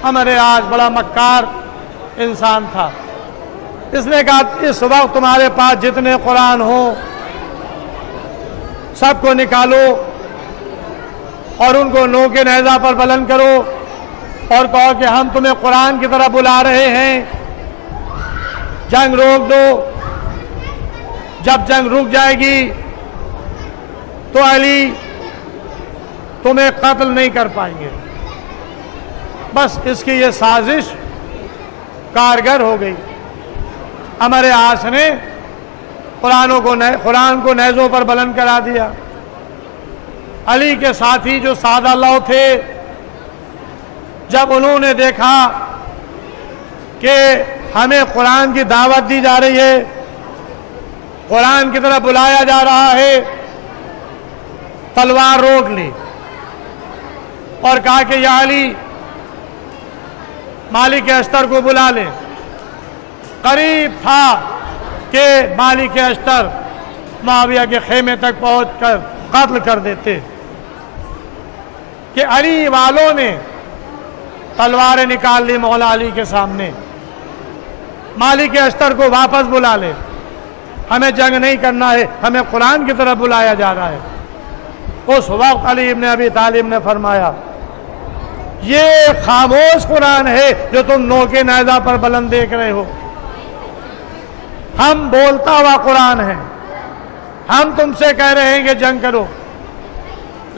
عمر عاص بڑا مکار انسان تھا، اس نے کہا اس وقت تمہارے پاس جتنے قرآن ہوں سب کو نکالو اور ان کو نو کے نیزہ پر بلند کرو اور کہو کہ ہم تمہیں قرآن کی طرف بلا رہے ہیں، جنگ روک دو۔ جب جنگ رک جائے گی تو علی تمہیں قتل نہیں کر پائیں گے۔ بس اس کی یہ سازش کارگر ہو گئی۔ عمر عاص نے قرآن کو نیزوں پر بلند کرا دیا۔ علی کے ساتھی جو سادہ لو تھے، جب انہوں نے دیکھا کہ ہمیں قرآن کی دعوت دی جا رہی ہے، قرآن کی طرف بلایا جا رہا ہے، تلوار روک لی اور کہا کہ یا علی مالک اشتر کو بلا لیں۔ قریب تھا کہ مالک اشتر معاویہ کے خیمے تک پہنچ کر قتل کر دیتے کہ علی والوں نے تلواریں نکال لی مولا علی کے سامنے۔ مالک اشتر کو واپس بلا لے، ہمیں جنگ نہیں کرنا ہے، ہمیں قرآن کی طرف بلایا جا رہا ہے۔ اس وقت علی ابن ابی طالب نے فرمایا یہ خاموش قرآن ہے جو تم نو کے نیزہ پر بلند دیکھ رہے ہو، ہم بولتا ہوا قرآن ہے، ہم تم سے کہہ رہے ہیں کہ جنگ کرو۔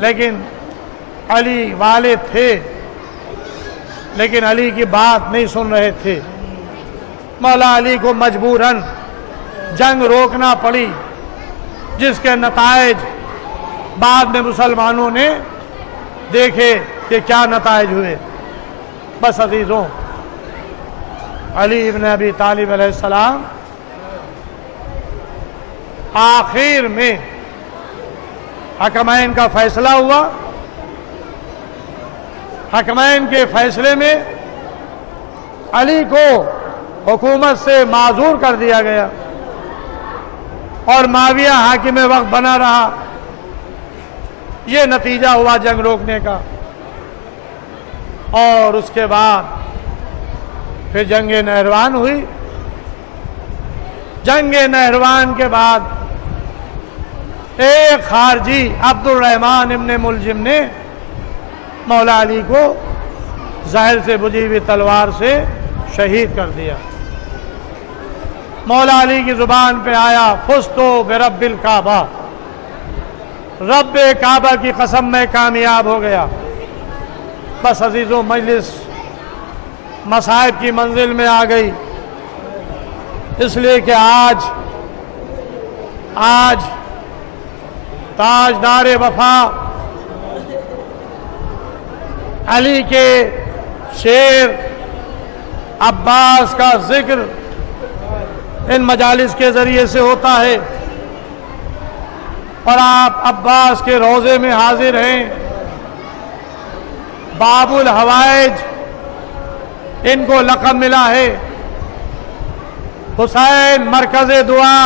لیکن علی والے تھے لیکن علی کی بات نہیں سن رہے تھے۔ مولا علی کو مجبوراً جنگ روکنا پڑی، جس کے نتائج بعد میں مسلمانوں نے دیکھے کہ کیا نتائج ہوئے۔ بس عزیزوں، علی ابن ابی طالب علیہ السلام آخر میں حکمین کا فیصلہ ہوا۔ حکمین کے فیصلے میں علی کو حکومت سے معزور کر دیا گیا اور معاویہ حاکم وقت بنا رہا۔ یہ نتیجہ ہوا جنگ روکنے کا۔ اور اس کے بعد پھر جنگ نہروان ہوئی۔ جنگ نہروان کے بعد ایک خارجی عبد الرحمن ابن ملجم نے مولا علی کو زہر سے بجھی ہوئی تلوار سے شہید کر دیا۔ مولا علی کی زبان پہ آیا فزتو برب الکعبہ، رب کعبہ کی قسم میں کامیاب ہو گیا۔ بس عزیزوں، مجلس مصائب کی منزل میں آ گئی، اس لیے کہ آج تاجدار وفا علی کے شیر عباس کا ذکر ان مجالس کے ذریعے سے ہوتا ہے، اور آپ عباس کے روضے میں حاضر ہیں۔ باب الحوائج ان کو لقب ملا ہے۔ حسین مرکز دعا،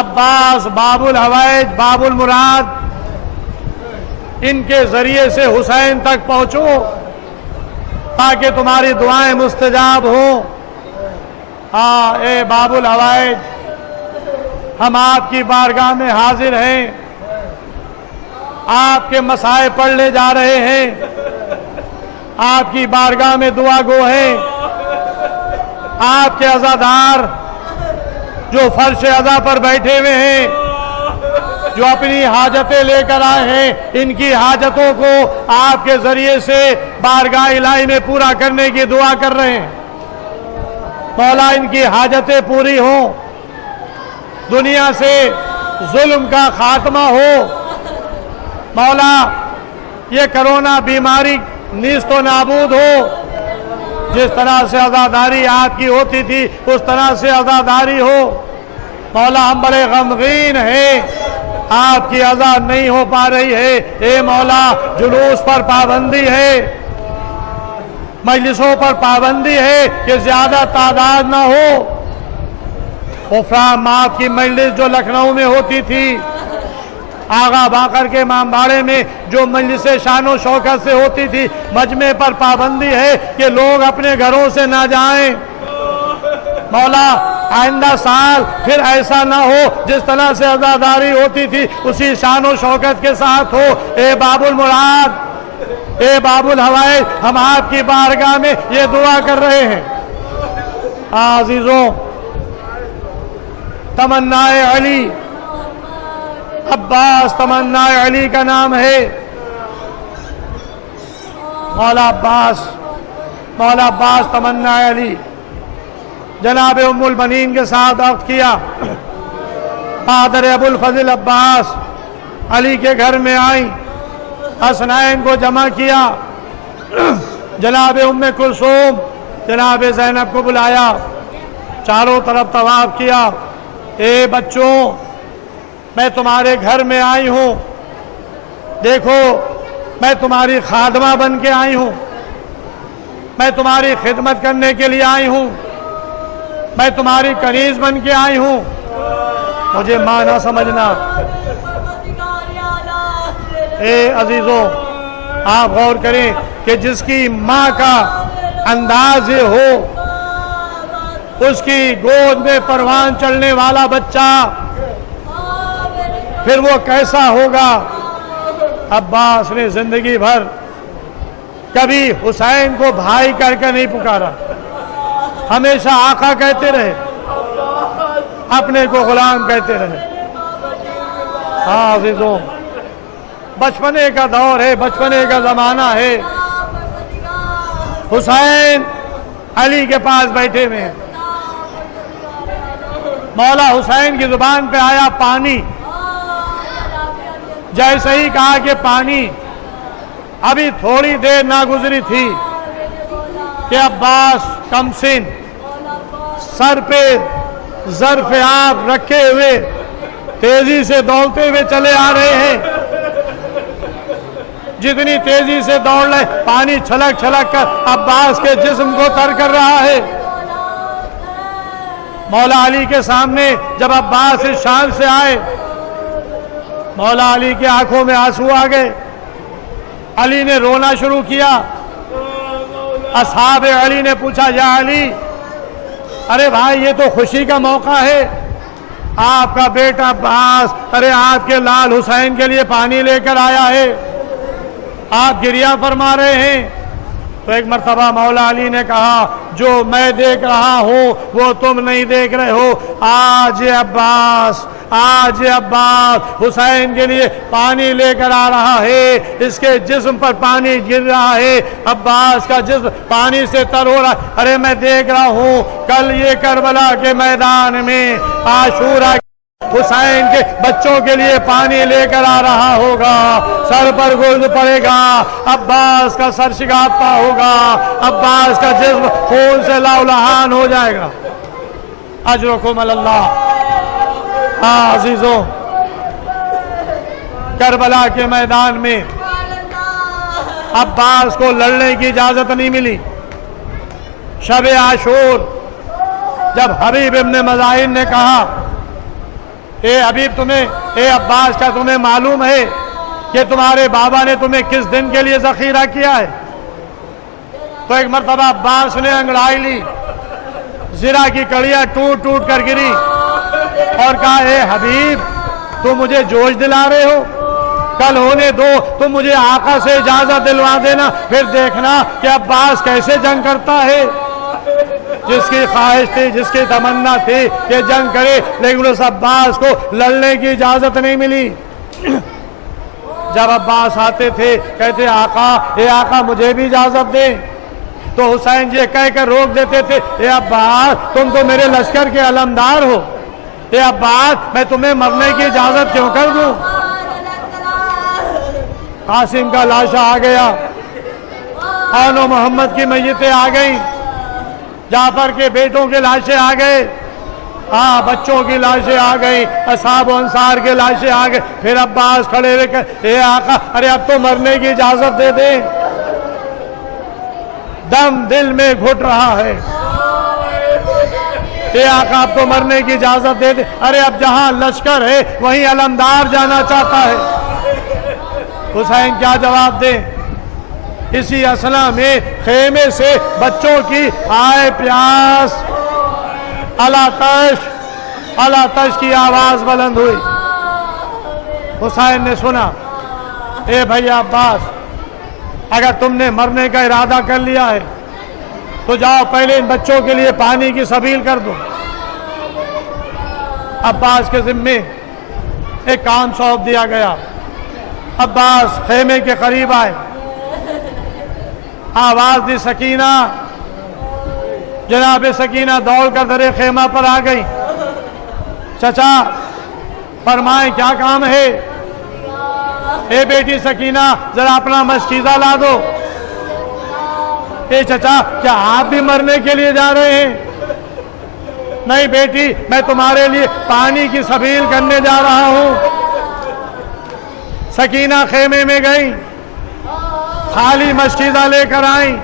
عباس باب الحوائج، باب المراد۔ ان کے ذریعے سے حسین تک پہنچو تاکہ تمہاری دعائیں مستجاب ہوں۔ ہاں اے باب الحوائج، ہم آپ کی بارگاہ میں حاضر ہیں، آپ کے مسائل پڑھنے جا رہے ہیں، آپ کی بارگاہ میں دعا گو ہیں۔ آپ کے عزادار جو فرش عزا پر بیٹھے ہوئے ہیں، جو اپنی حاجتیں لے کر آئے ہیں، ان کی حاجتوں کو آپ کے ذریعے سے بارگاہ الہی میں پورا کرنے کی دعا کر رہے ہیں۔ مولا ان کی حاجتیں پوری ہوں، دنیا سے ظلم کا خاتمہ ہو۔ مولا یہ کرونا بیماری نیست و نابود ہو، جس طرح سے عزاداری آپ کی ہوتی تھی اس طرح سے عزاداری ہو۔ مولا ہم بڑے غمگین ہیں، آپ کی اذا نہیں ہو پا رہی ہے، اے مولا جلوس پر پابندی ہے، مجلسوں پر پابندی ہے کہ زیادہ تعداد نہ ہو۔ غفران معاف کی مجلس جو لکھنؤ میں ہوتی تھی، آغا باقر کے امامباڑے میں جو مجلس شان و شوکت سے ہوتی تھی، مجمع پر پابندی ہے کہ لوگ اپنے گھروں سے نہ جائیں۔ مولا آئندہ سال پھر ایسا نہ ہو، جس طرح سے عزاداری ہوتی تھی اسی شان و شوکت کے ساتھ ہو۔ اے باب المراد، اے باب الحوائج، ہم آپ کی بارگاہ میں یہ دعا کر رہے ہیں۔ عزیزوں، تمنا علی، عباس تمنا علی کا نام ہے۔ مولا عباس تمنا علی جناب ام البنین کے ساتھ عقد کیا۔ پادر ابو الفضل عباس علی کے گھر میں آئیں، حسنین کو جمع کیا، جناب ام کلثوم جناب زینب کو بلایا، چاروں طرف طواف کیا۔ اے بچوں، میں تمہارے گھر میں آئی ہوں، دیکھو میں تمہاری خادمہ بن کے آئی ہوں، میں تمہاری خدمت کرنے کے لیے آئی ہوں، میں تمہاری کنیز بن کے آئی ہوں، مجھے ماں نہ سمجھنا۔ اے عزیزوں، آپ غور کریں کہ جس کی ماں کا انداز یہ ہو، اس کی گود میں پروان چڑھنے والا بچہ پھر وہ کیسا ہوگا۔ عباس نے زندگی بھر کبھی حسین کو بھائی کر کے نہیں پکارا، ہمیشہ آقا کہتے رہے، اپنے کو غلام کہتے رہے۔ ہاں عزیزوں، بچپنے کا دور ہے، بچپنے کا زمانہ ہے۔ حسین علی کے پاس بیٹھے ہوئے ہیں، مولا حسین کی زبان پہ آیا پانی، جیسے ہی کہا کہ پانی، ابھی تھوڑی دیر نہ گزری تھی کہ عباس کمسن سر پہ ظرف آب رکھے ہوئے تیزی سے دوڑتے ہوئے چلے آ رہے ہیں۔ جتنی تیزی سے دوڑ لے، پانی چھلک چھلک کر عباس کے جسم کو تر کر رہا ہے۔ مولا علی کے سامنے جب عباس اس شام سے آئے، مولا علی کی آنکھوں میں آنسو آ گئے، علی نے رونا شروع کیا۔ اصحاب علی نے پوچھا، یا علی، ارے بھائی یہ تو خوشی کا موقع ہے، آپ کا بیٹا عباس ارے آپ کے لال حسین کے لیے پانی لے کر آیا ہے، آپ گریہ فرما رہے ہیں۔ تو ایک مرتبہ مولا علی نے کہا، جو میں دیکھ رہا ہوں وہ تم نہیں دیکھ رہے ہو۔ آج عباس حسین کے لیے پانی لے کر آ رہا ہے، اس کے جسم پر پانی گر رہا ہے، عباس کا جسم پانی سے تر ہو رہا ہے۔ ارے میں دیکھ رہا ہوں کل یہ کربلا کے میدان میں عاشورہ حسین کے بچوں کے لیے پانی لے کر آ رہا ہوگا، سر پر گرد پڑے گا، عباس کا سر شگافتہ ہوگا، عباس کا جسم خون سے لہولہان ہو جائے گا۔ اجرکم اللہ۔ ہاں عزیزوں، کربلا کے میدان میں عباس کو لڑنے کی اجازت نہیں ملی۔ شب عاشور جب حبیب ابن مظاہر نے کہا، اے حبیب اے عباس، کیا تمہیں معلوم ہے کہ تمہارے بابا نے تمہیں کس دن کے لیے ذخیرہ کیا ہے؟ تو ایک مرتبہ عباس نے انگڑائی لی، زرہ کی کڑیاں ٹوٹ ٹوٹ کر گری اور کہا، اے حبیب تم مجھے جوش دلا رہے ہو، کل ہونے دو، تم مجھے آقا سے اجازت دلوا دینا، پھر دیکھنا کہ عباس کیسے جنگ کرتا ہے۔ جس کی خواہش تھی، جس کی تمنا تھی کہ جنگ کرے، لیکن اس عباس کو لڑنے کی اجازت نہیں ملی۔ جب عباس آتے تھے کہتے، آقا اے آقا مجھے بھی اجازت دیں، تو حسین یہ کہہ کر روک دیتے تھے، اے عباس تم تو میرے لشکر کے علمدار ہو، اے عباس میں تمہیں مرنے کی اجازت کیوں کر دوں؟ قاسم کا لاشا آ گیا، خان و محمد کی میتیں آ گئیں، جعفر کے بیٹوں کے لاشیں آ گئے، ہاں بچوں کی لاشیں آ گئی، اصحاب و انصار کے لاشیں آ گئے، پھر عباس کھڑے رہ کر اے آقا ارے اب تو مرنے کی اجازت دے دیں، دم دل میں گھٹ رہا ہے، اے آقا اب تو مرنے کی اجازت دے دیں، ارے اب جہاں لشکر ہے وہیں علمدار جانا چاہتا ہے۔ حسین کیا جواب دے؟ اسی اثنا میں خیمے سے بچوں کی آئے پیاس الا تش کی آواز بلند ہوئی۔ حسین نے سنا، اے بھیا عباس اگر تم نے مرنے کا ارادہ کر لیا ہے تو جاؤ پہلے ان بچوں کے لیے پانی کی سبیل کر دو۔ عباس کے ذمے ایک کام سونپ دیا گیا۔ عباس خیمے کے قریب آئے، آواز دی سکینہ، جناب سکینہ دوڑ کر درے خیمہ پر آ گئی۔ چچا فرمائیں کیا کام ہے؟ اے بیٹی سکینہ ذرا اپنا مشکیزہ لا دو۔ اے چچا کیا آپ بھی مرنے کے لیے جا رہے ہیں؟ نہیں بیٹی میں تمہارے لیے پانی کی سبیل کرنے جا رہا ہوں۔ سکینہ خیمے میں گئی، خالی مشکیزہ لے کر آئیں۔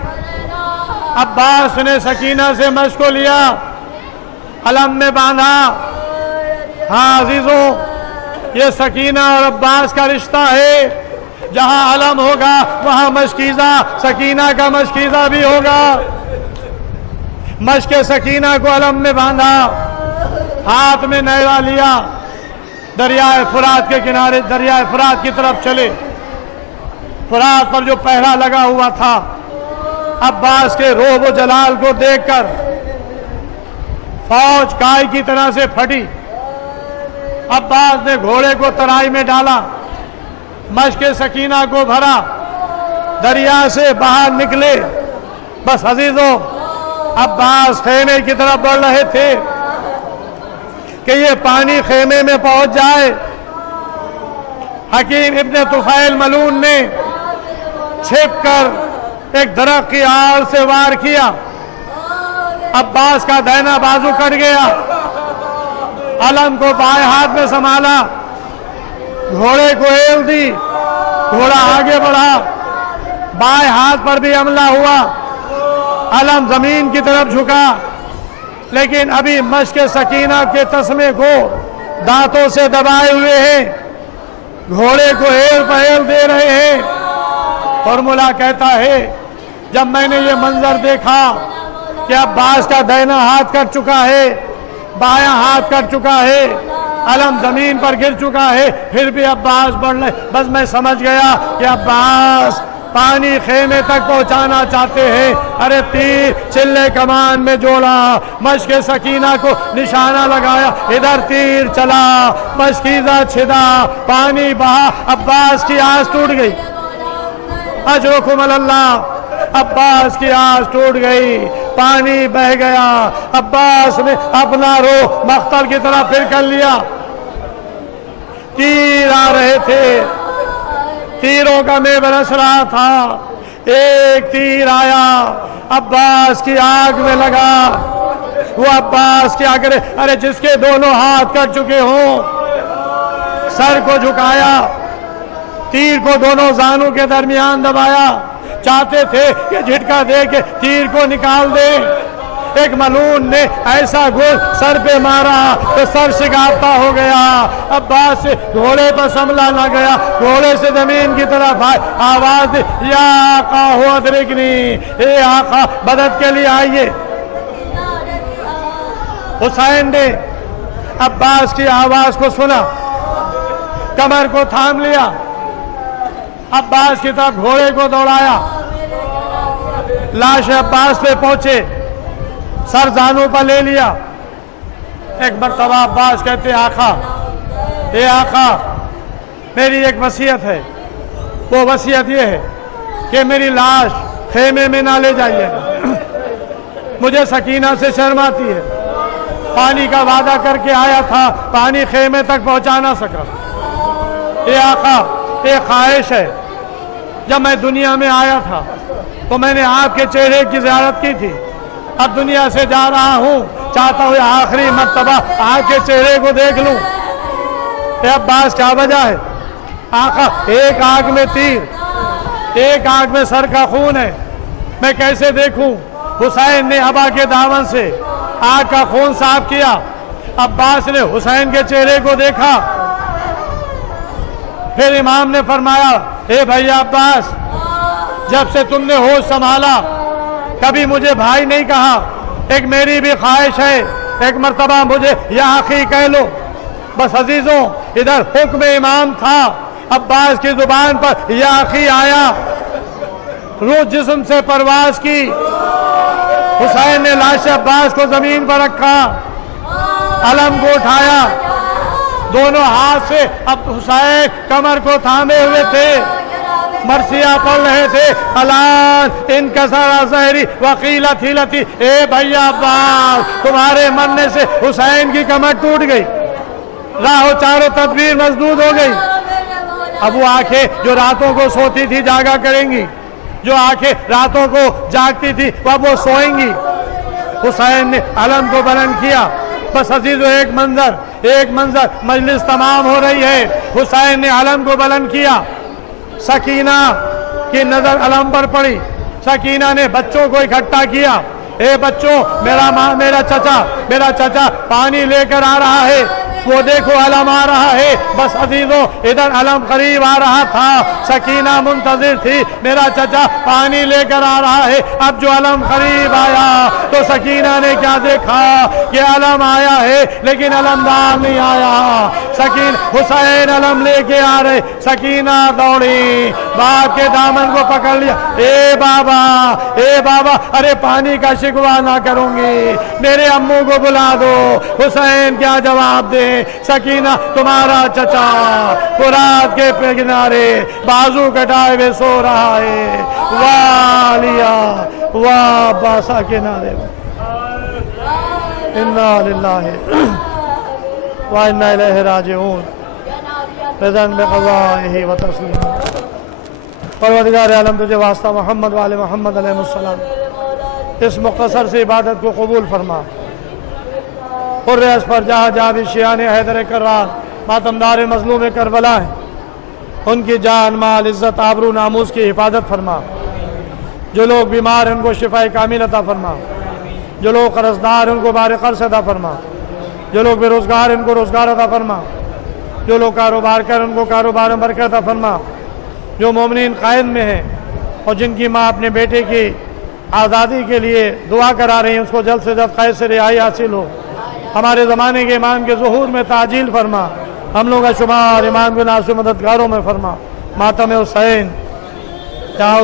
عباس نے سکینہ سے مشک کو لیا، علم میں باندھا۔ ہاں عزیزوں یہ سکینہ اور عباس کا رشتہ ہے، جہاں علم ہوگا وہاں مشکیزہ، سکینہ کا مشکیزہ بھی ہوگا۔ مشک سکینہ کو علم میں باندھا، ہاتھ میں نیزہ لیا، دریائے فرات کے کنارے دریائے فرات کی طرف چلے۔ فرات پر جو پہرا لگا ہوا تھا، عباس کے روب و جلال کو دیکھ کر فوج کائی کی طرح سے پھٹی۔ عباس نے گھوڑے کو ترائی میں ڈالا، مشک سکینہ کو بھرا، دریا سے باہر نکلے۔ بس عزیزوں عباس خیمے کی طرف بڑھ رہے تھے کہ یہ پانی خیمے میں پہنچ جائے۔ حکیم ابن طفیل ملعون نے چھپ کر ایک درخت کی آڑ سے وار کیا، عباس کا دائنا بازو کٹ گیا، علم کو بائیں ہاتھ میں سنبھالا، گھوڑے کو ہیل دی، گھوڑا آگے بڑھا، بائیں ہاتھ پر بھی حملہ ہوا، علم زمین کی طرف جھکا، لیکن ابھی مشک سکینہ کے تسمے کو دانتوں سے دبائے ہوئے ہیں، گھوڑے کو ہیل پہیل دے رہے ہیں۔ فارمولا کہتا ہے جب میں نے یہ منظر دیکھا کہ عباس کا دائنا ہاتھ کٹ چکا ہے، بایاں ہاتھ کٹ چکا ہے، علم زمین پر گر چکا ہے، پھر بھی عباس بڑھ رہے، بس میں سمجھ گیا کہ عباس پانی خیمے تک پہنچانا چاہتے ہیں۔ ارے تیر چلے کمان میں جوڑا، مشک سکینہ کو نشانہ لگایا، ادھر تیر چلا، مشکیزہ چھدا، پانی بہا، عباس کی آس ٹوٹ گئی۔ اجرکم اللہ، عباس کی آس ٹوٹ گئی، پانی بہ گیا، عباس نے اپنا روح مقتل کی طرف پھر کر لیا۔ تیر آ رہے تھے، تیروں کا میں برس رہا تھا، ایک تیر آیا عباس کی آنکھ میں لگا، وہ عباس کی آنکھ، ارے جس کے دونوں ہاتھ کٹ چکے ہوں، سر کو جھکایا، تیر کو دونوں زانوں کے درمیان دبایا، چاہتے تھے کہ جھٹکا دے کے تیر کو نکال دے۔ ایک ملعون نے ایسا گول سر پہ مارا تو سر شگافتہ ہو گیا۔ عباس سے گھوڑے پر سنبھلا نہ گیا، گھوڑے سے زمین کی طرف آئے، آواز دی یا آقا ہو ادرکنی، اے آقا مدد کے لیے آئیے۔ حسین نے عباس کی آواز کو سنا، کمر کو تھام لیا، عباس کی طرف گھوڑے کو دوڑایا، لاش عباس پہ پہنچے، سر زانوں پر لے لیا۔ ایک مرتبہ عباس کہتے آقا، اے آقا میری ایک وصیت ہے، وہ وصیت یہ ہے کہ میری لاش خیمے میں نہ لے جائیے، مجھے سکینہ سے شرم آتی ہے، پانی کا وعدہ کر کے آیا تھا، پانی خیمے تک پہنچا نہ سکا۔ اے آقا ایک خواہش ہے، جب میں دنیا میں آیا تھا تو میں نے آپ کے چہرے کی زیارت کی تھی، اب دنیا سے جا رہا ہوں، چاہتا ہوں آخری مرتبہ آنکھ کے چہرے کو دیکھ لوں۔ اے عباس کیا وجہ ہے؟ آقا ایک آنکھ میں تیر، ایک آنکھ میں سر کا خون ہے، میں کیسے دیکھوں؟ حسین نے ابا کے دامن سے آنکھ کا خون صاف کیا۔ عباس نے حسین کے چہرے کو دیکھا، پھر امام نے فرمایا اے بھائی عباس، جب سے تم نے ہوش سنبھالا کبھی مجھے بھائی نہیں کہا، ایک میری بھی خواہش ہے ایک مرتبہ مجھے یا آخی کہہ لو۔ بس عزیزوں، ادھر حکم امام تھا، عباس کی زبان پر یا آخی آیا، روح جسم سے پرواز کی۔ حسین نے لاش عباس کو زمین پر رکھا، علم کو اٹھایا، دونوں ہاتھ سے اب حسین کمر کو تھامے ہوئے تھے، مرثیہ پڑھ رہے تھے، الان انکسر ظہری وقیل تھیلتی۔ اے بھیا عباس، تمہارے مرنے سے حسین کی کمر ٹوٹ گئی، راہ و چاروں تدبیر مسدود ہو گئی۔ اب وہ آنکھیں جو راتوں کو سوتی تھی جاگا کریں گی، جو آنکھیں راتوں کو جاگتی تھی اب وہ سوئیں گی۔ حسین نے علم کو بلند کیا۔ بس عزیزو، ایک منظر، مجلس تمام ہو رہی ہے، حسین نے علم کو بلند کیا، سکینہ کی نظر علم پر پڑی، سکینہ نے بچوں کو اکٹھا کیا، اے بچوں، میرا چچا پانی لے کر آ رہا ہے، وہ دیکھو علم آ رہا ہے۔ بس عزیزوں، ادھر علم قریب آ رہا تھا، سکینہ منتظر تھی، میرا چچا پانی لے کر آ رہا ہے۔ اب جو علم قریب آیا تو سکینہ نے کیا دیکھا کہ علم آیا ہے لیکن علمدار نہیں آیا۔ حسین علم لے کے آ رہے، سکینہ دوڑی، باپ کے دامن کو پکڑ لیا، اے بابا، ارے پانی کا شکوہ نہ کروں گی، میرے امو کو بلا دو۔ حسین کیا جواب دے؟ سکینہ، تمہارا چچا فرات کے کنارے بازو کٹائے ہوئے سو رہا ہے، والیا واہ باسا کنارے۔ انا للہ وانا الیہ راجعون، رضاً بقضائہ و تسلیما۔ پروردگار عالم، تجھے واسطہ محمد وآل محمد علیہ السلام، اس مختصر سے عبادت کو قبول فرما۔ اس پر جہاں جہاں بھی شیعان حیدر کرار ماتمدار مظلوم کربلا ہیں، ان کی جان، مال، عزت، آبرو، ناموس کی حفاظت فرما۔ جو لوگ بیمار ہیں ان کو شفاء کامل عطا فرما، جو لوگ قرضدار ہیں ان کو بار قرض عطا فرما، جو لوگ بے روزگار ہیں ان کو روزگار عطا فرما، جو لوگ کاروبار کر ان کو کاروبار میں برکت عطا فرما، جو مومنین قائد میں ہیں اور جن کی ماں اپنے بیٹے کی آزادی کے لیے دعا کرا رہی ہیں، اس کو جلد سے جلد قید سے رہائی حاصل ہو۔ ہمارے زمانے کے امام کے ظہور میں تعجیل فرما، ہم لوگ کا شمار امام کے ناصر مددگاروں میں فرما۔ ماتم حسین